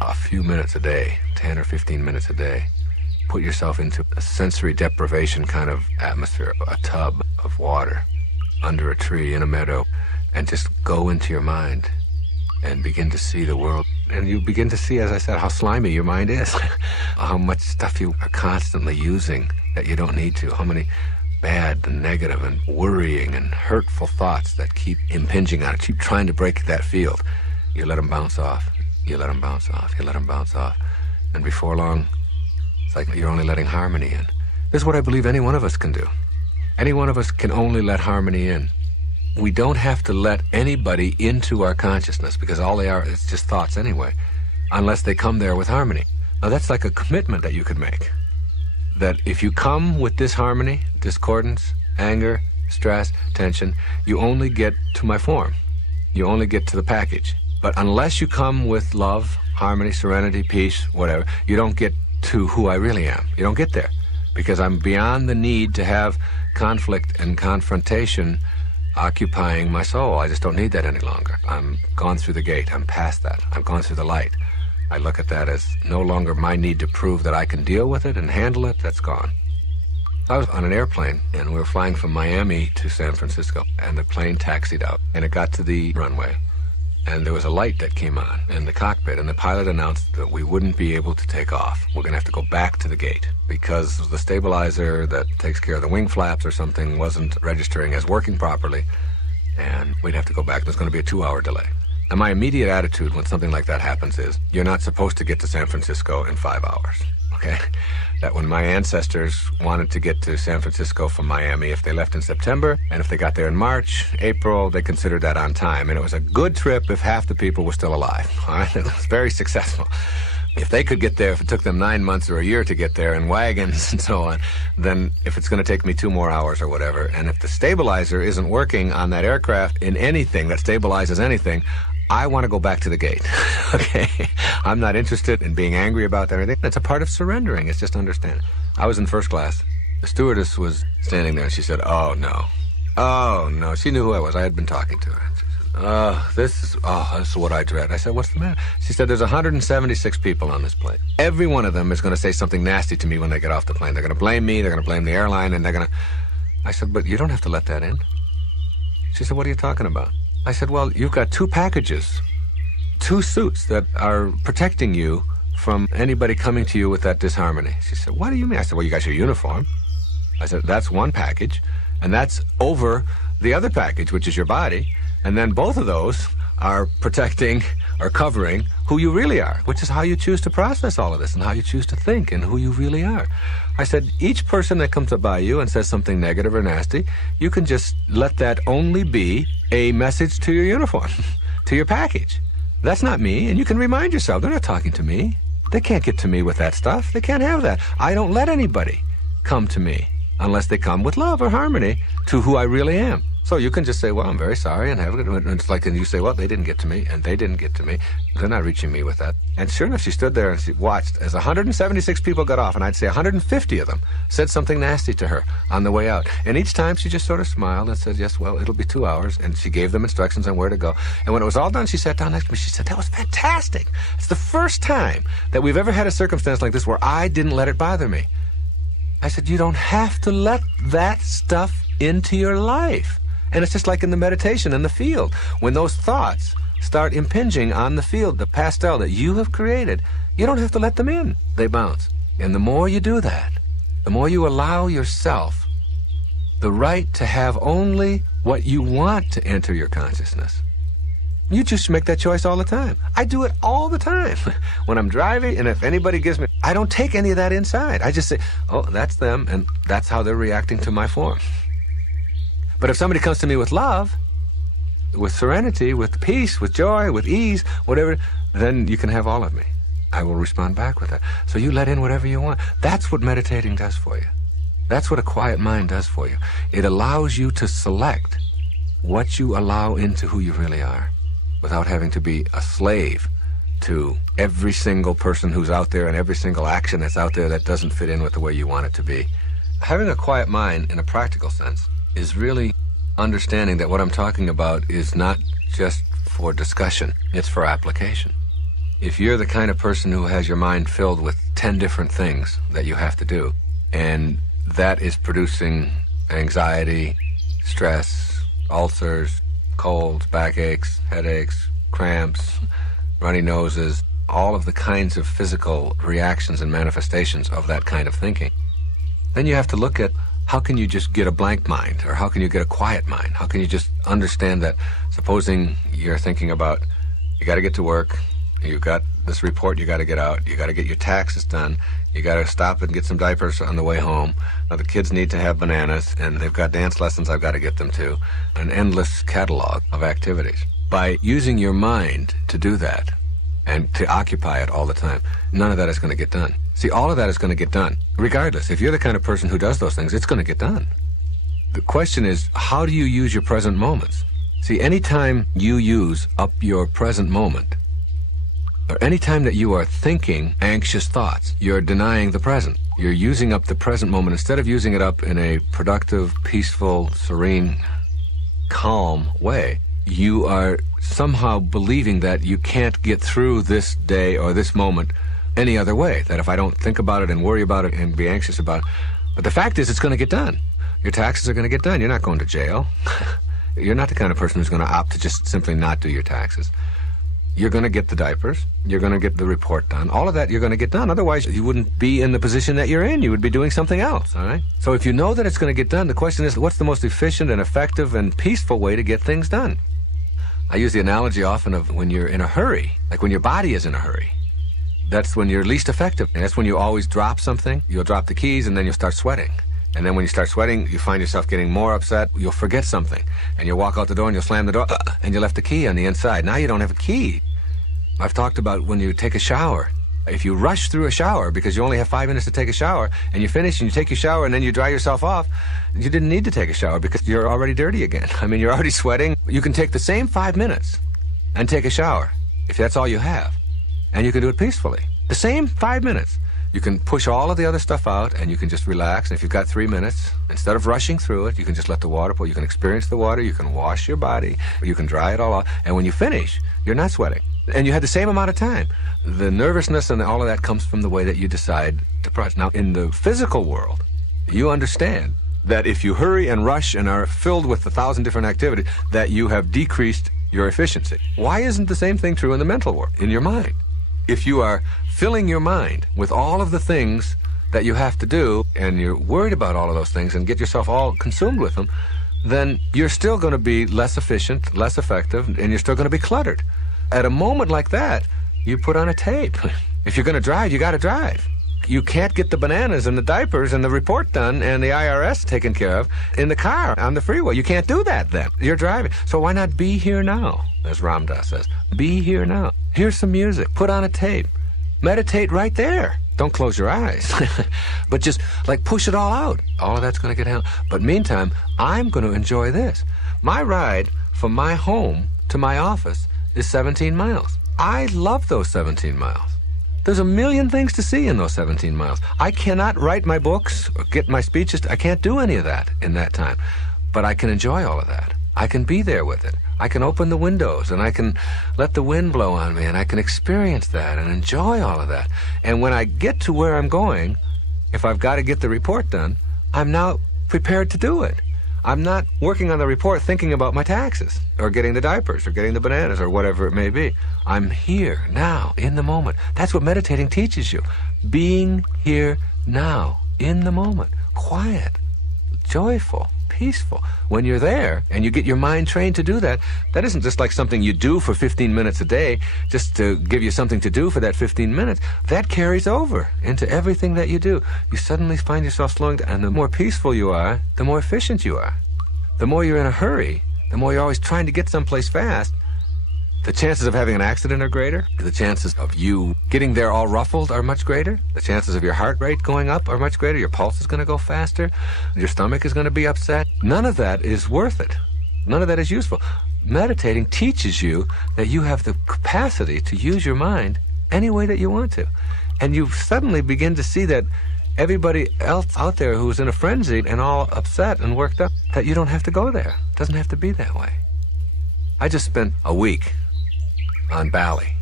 a few minutes a day, 10 or 15 minutes a day, put yourself into a sensory deprivation kind of atmosphere, a tub of water, under a tree, in a meadow, and just go into your mind and begin to see the world. And you begin to see, as I said, how slimy your mind is, how much stuff you are constantly using that you don't need to, how many bad and negative and worrying and hurtful thoughts that keep impinging on it, keep trying to break that field. You let them bounce off, you let them bounce off, you let them bounce off. And before long, it's like you're only letting harmony in. This is what I believe any one of us can do. Any one of us can only let harmony in. We don't have to let anybody into our consciousness, because all they are is just thoughts anyway, unless they come there with harmony. Now that's like a commitment that you could make. That if you come with disharmony, discordance, anger, stress, tension, you only get to my form. You only get to the package. But unless you come with love, harmony, serenity, peace, whatever, you don't get to who I really am. You don't get there. Because I'm beyond the need to have conflict and confrontation occupying my soul. I just don't need that any longer. I'm gone through the gate. I'm past that. I'm gone through the light. I look at that as no longer my need to prove that I can deal with it and handle it. That's gone. I was on an airplane, and we were flying from Miami to San Francisco, and the plane taxied out, and it got to the runway, and there was a light that came on in the cockpit, and the pilot announced that we wouldn't be able to take off. We're going to have to go back to the gate because the stabilizer that takes care of the wing flaps or something wasn't registering as working properly, and we'd have to go back. There's going to be a 2-hour delay. And my immediate attitude when something like that happens is, you're not supposed to get to San Francisco in 5 hours, okay? That when my ancestors wanted to get to San Francisco from Miami, if they left in September, and if they got there in March, April, they considered that on time. And it was a good trip if half the people were still alive, all right? It was very successful. If they could get there, if it took them 9 months or a year to get there in wagons and so on, then if it's going to take me 2 more hours or whatever, and if the stabilizer isn't working on that aircraft in anything that stabilizes anything, I want to go back to the gate, okay? I'm not interested in being angry about that or anything. It's a part of surrendering. It's just understanding. I was in first class. The stewardess was standing there, and she said, oh, no. Oh, no. She knew who I was. I had been talking to her. She said, this is what I dread. I said, what's the matter? She said, there's 176 people on this plane. Every one of them is going to say something nasty to me when they get off the plane. They're going to blame me. They're going to blame the airline, and they're going to... I said, but you don't have to let that in. She said, what are you talking about? I said, well, you've got 2 packages, 2 suits that are protecting you from anybody coming to you with that disharmony. She said, what do you mean? I said, well, you got your uniform. I said, that's one package, and that's over the other package, which is your body, and then both of those are protecting or covering who you really are, which is how you choose to process all of this and how you choose to think and who you really are. I said, each person that comes up by you and says something negative or nasty, you can just let that only be a message to your uniform, to your package. That's not me, and you can remind yourself, they're not talking to me. They can't get to me with that stuff. They can't have that. I don't let anybody come to me unless they come with love or harmony to who I really am. So you can just say, well, I'm very sorry, and have a good... And it's like, and you say, well, they didn't get to me, and they didn't get to me. They're not reaching me with that. And sure enough, she stood there and she watched as 176 people got off, and I'd say 150 of them said something nasty to her on the way out. And each time she just sort of smiled and said, yes, well, it'll be 2 hours. And she gave them instructions on where to go. And when it was all done, she sat down next to me. She said, that was fantastic. It's the first time that we've ever had a circumstance like this where I didn't let it bother me. I said, you don't have to let that stuff into your life. And it's just like in the meditation in the field. When those thoughts start impinging on the field, the pastel that you have created, you don't have to let them in. They bounce. And the more you do that, the more you allow yourself the right to have only what you want to enter your consciousness. You just make that choice all the time. I do it all the time. When I'm driving, and if anybody gives me... I don't take any of that inside. I just say, oh, that's them, and that's how they're reacting to my form. But if somebody comes to me with love, with serenity, with peace, with joy, with ease, whatever, then you can have all of me. I will respond back with that. So you let in whatever you want. That's what meditating does for you. That's what a quiet mind does for you. It allows you to select what you allow into who you really are without having to be a slave to every single person who's out there and every single action that's out there that doesn't fit in with the way you want it to be. Having a quiet mind in a practical sense is really understanding that what I'm talking about is not just for discussion, it's for application. If you're the kind of person who has your mind filled with 10 different things that you have to do, and that is producing anxiety, stress, ulcers, colds, backaches, headaches, cramps, runny noses, all of the kinds of physical reactions and manifestations of that kind of thinking, then you have to look at how can you just get a blank mind, or how can you get a quiet mind? How can you just understand that, supposing you're thinking about, you got to get to work, you've got this report you got to get out, you got to get your taxes done, you got to stop and get some diapers on the way home. Now the kids need to have bananas, and they've got dance lessons I've got to get them to. An endless catalog of activities. By using your mind to do that, and to occupy it all the time, none of that is going to get done. See, all of that is going to get done. Regardless, if you're the kind of person who does those things, it's going to get done. The question is, how do you use your present moments? See, anytime you use up your present moment, or anytime that you are thinking anxious thoughts, you're denying the present. You're using up the present moment instead of using it up in a productive, peaceful, serene, calm way. You are somehow believing that you can't get through this day or this moment any other way, that if I don't think about it and worry about it and be anxious about it. But the fact is, it's going to get done. Your taxes are going to get done. You're not going to jail. You're not the kind of person who's going to opt to just simply not do your taxes. You're going to get the diapers. You're going to get the report done. All of that you're going to get done. Otherwise, you wouldn't be in the position that you're in. You would be doing something else, all right? So if you know that it's going to get done, the question is, what's the most efficient and effective and peaceful way to get things done? I use the analogy often of when you're in a hurry, like when your body is in a hurry. That's when you're least effective. And that's when you always drop something. You'll drop the keys, and then you'll start sweating. And then when you start sweating, you find yourself getting more upset. You'll forget something. And you'll walk out the door, and you'll slam the door, and you left the key on the inside. Now you don't have a key. I've talked about when you take a shower. If you rush through a shower because you only have 5 minutes to take a shower, and you finish and you take your shower and then you dry yourself off, you didn't need to take a shower because you're already dirty again. I mean, you're already sweating. You can take the same 5 minutes and take a shower if that's all you have, and you can do it peacefully. The same 5 minutes. You can push all of the other stuff out, and you can just relax. And if you've got 3 minutes, instead of rushing through it, you can just let the water pour. You can experience the water. You can wash your body. You can dry it all out. And when you finish, you're not sweating. And you had the same amount of time. The nervousness and all of that comes from the way that you decide to process. Now, in the physical world, you understand that if you hurry and rush and are filled with 1,000 different activities, that you have decreased your efficiency. Why isn't the same thing true in the mental world, in your mind? If you are filling your mind with all of the things that you have to do, and you're worried about all of those things and get yourself all consumed with them, then you're still going to be less efficient, less effective, and you're still going to be cluttered. At a moment like that, you put on a tape. If you're going to drive, you got to drive. You can't get the bananas and the diapers and the report done and the IRS taken care of in the car on the freeway. You can't do that then. You're driving. So why not be here now, as Ram Dass says. Be here now. Here's some music. Put on a tape. Meditate right there. Don't close your eyes. But just, like, push it all out. All of that's going to get handled. But meantime, I'm going to enjoy this. My ride from my home to my office is 17 miles. I love those 17 miles. There's a million things to see in those 17 miles. I cannot write my books or get my speeches. I can't do any of that in that time. But I can enjoy all of that. I can be there with it. I can open the windows and I can let the wind blow on me and I can experience that and enjoy all of that. And when I get to where I'm going, if I've got to get the report done, I'm now prepared to do it. I'm not working on the report thinking about my taxes or getting the diapers or getting the bananas or whatever it may be. I'm here now in the moment. That's what meditating teaches you. Being here now in the moment. Quiet, joyful, peaceful. When you're there and you get your mind trained to do that, that isn't just like something you do for 15 minutes a day just to give you something to do for that 15 minutes. That carries over into everything that you do. You suddenly find yourself slowing down, and the more peaceful you are, the more efficient you are. The more you're in a hurry, the more you're always trying to get someplace fast, The chances of having an accident are greater. The chances of you getting there all ruffled are much greater. The chances of your heart rate going up are much greater. Your pulse is going to go faster. Your stomach is going to be upset. None of that is worth it. None of that is useful. Meditating teaches you that you have the capacity to use your mind any way that you want to. And you suddenly begin to see that everybody else out there who's in a frenzy and all upset and worked up, that you don't have to go there. It doesn't have to be that way. I just spent a week on Bali.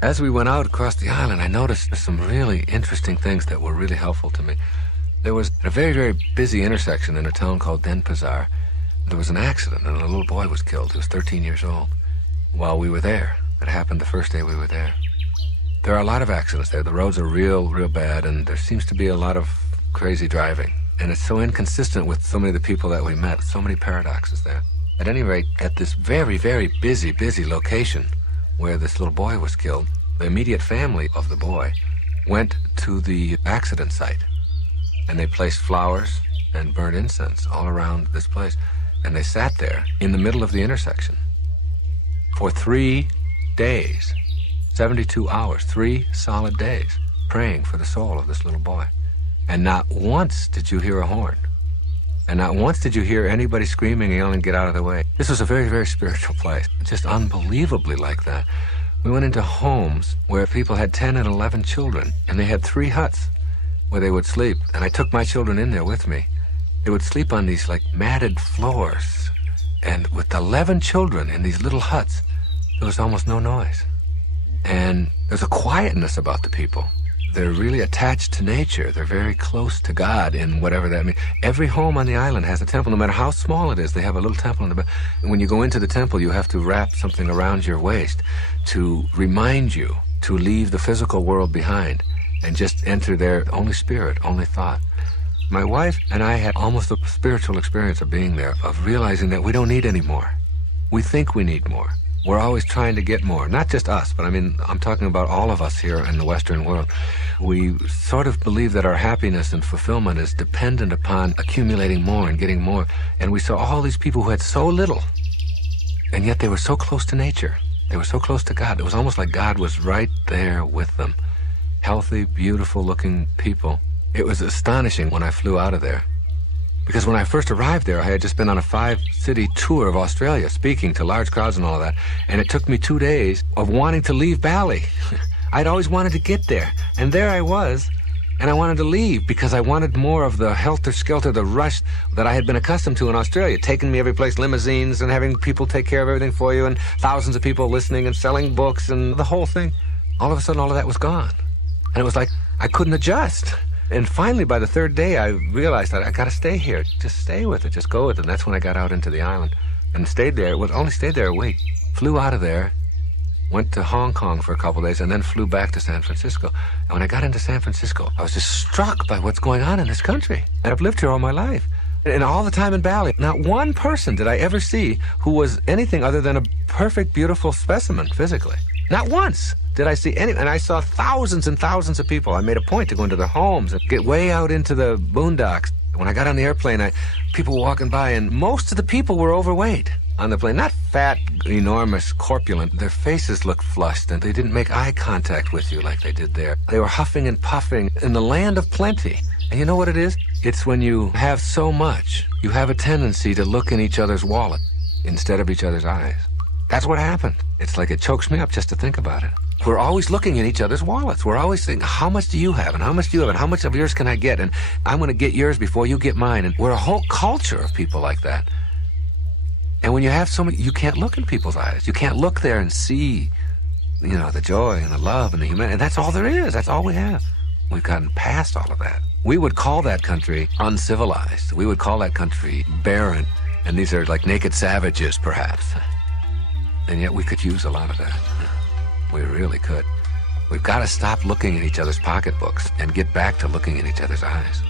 As we went out across the island, I noticed some really interesting things that were really helpful to me. There was a very, very busy intersection in a town called Denpasar. There was an accident and a little boy was killed. He was 13 years old while we were there. It happened the first day we were there. There are a lot of accidents there. The roads are real, real bad, and there seems to be a lot of crazy driving. And it's so inconsistent with so many of the people that we met. So many paradoxes there. At any rate, at this very, very busy location where this little boy was killed, the immediate family of the boy went to the accident site. And they placed flowers and burned incense all around this place. And they sat there in the middle of the intersection for 3 days, 72 hours, 3 solid days, praying for the soul of this little boy. And not once did you hear a horn. And not once did you hear anybody screaming and yelling, get out of the way. This was a very, very spiritual place, just unbelievably like that. We went into homes where people had 10 and 11 children, and they had 3 huts where they would sleep. And I took my children in there with me. They would sleep on these like matted floors. And with 11 children in these little huts, there was almost no noise. And there's a quietness about the people. They're really attached to nature. They're very close to God in whatever that means. Every home on the island has a temple. No matter how small it is, they have a little temple in the back. And when you go into the temple, you have to wrap something around your waist to remind you to leave the physical world behind and just enter there, only spirit, only thought. My wife and I had almost a spiritual experience of being there, of realizing that we don't need any more. We think we need more. We're always trying to get more. Not just us, but I mean, I'm talking about all of us here in the Western world. We sort of believe that our happiness and fulfillment is dependent upon accumulating more and getting more. And we saw all these people who had so little, and yet they were so close to nature. They were so close to God. It was almost like God was right there with them. Healthy, beautiful-looking people. It was astonishing when I flew out of there. Because when I first arrived there, I had just been on a 5-city tour of Australia, speaking to large crowds and all of that. And it took me 2 days of wanting to leave Bali. I'd always wanted to get there. And there I was, and I wanted to leave because I wanted more of the helter-skelter, the rush that I had been accustomed to in Australia, taking me every place, limousines, and having people take care of everything for you, and thousands of people listening and selling books and the whole thing. All of a sudden, all of that was gone. And it was like I couldn't adjust. And finally, by the 3rd day, I realized that I got to stay here. Just stay with it. Just go with it. And that's when I got out into the island and stayed there. Only stayed there a week. Flew out of there, went to Hong Kong for a couple of days, and then flew back to San Francisco. And when I got into San Francisco, I was just struck by what's going on in this country. And I've lived here all my life. And all the time in Bali, not one person did I ever see who was anything other than a perfect, beautiful specimen physically. Not once did I see any, and I saw thousands and thousands of people. I made a point to go into their homes and get way out into the boondocks. When I got on the airplane, people were walking by, and most of the people were overweight on the plane. Not fat, enormous, corpulent. Their faces looked flushed, and they didn't make eye contact with you like they did there. They were huffing and puffing in the land of plenty. And you know what it is? It's when you have so much, you have a tendency to look in each other's wallet instead of each other's eyes. That's what happened. It's like it chokes me up just to think about it. We're always looking in each other's wallets. We're always saying, how much do you have? And how much do you have? And how much of yours can I get? And I'm going to get yours before you get mine. And we're a whole culture of people like that. And when you have so many, you can't look in people's eyes. You can't look there and see, the joy and the love and the humanity. And that's all there is. That's all we have. We've gotten past all of that. We would call that country uncivilized. We would call that country barren. And these are like naked savages, perhaps. And yet we could use a lot of that. We really could. We've got to stop looking at each other's pocketbooks and get back to looking in each other's eyes.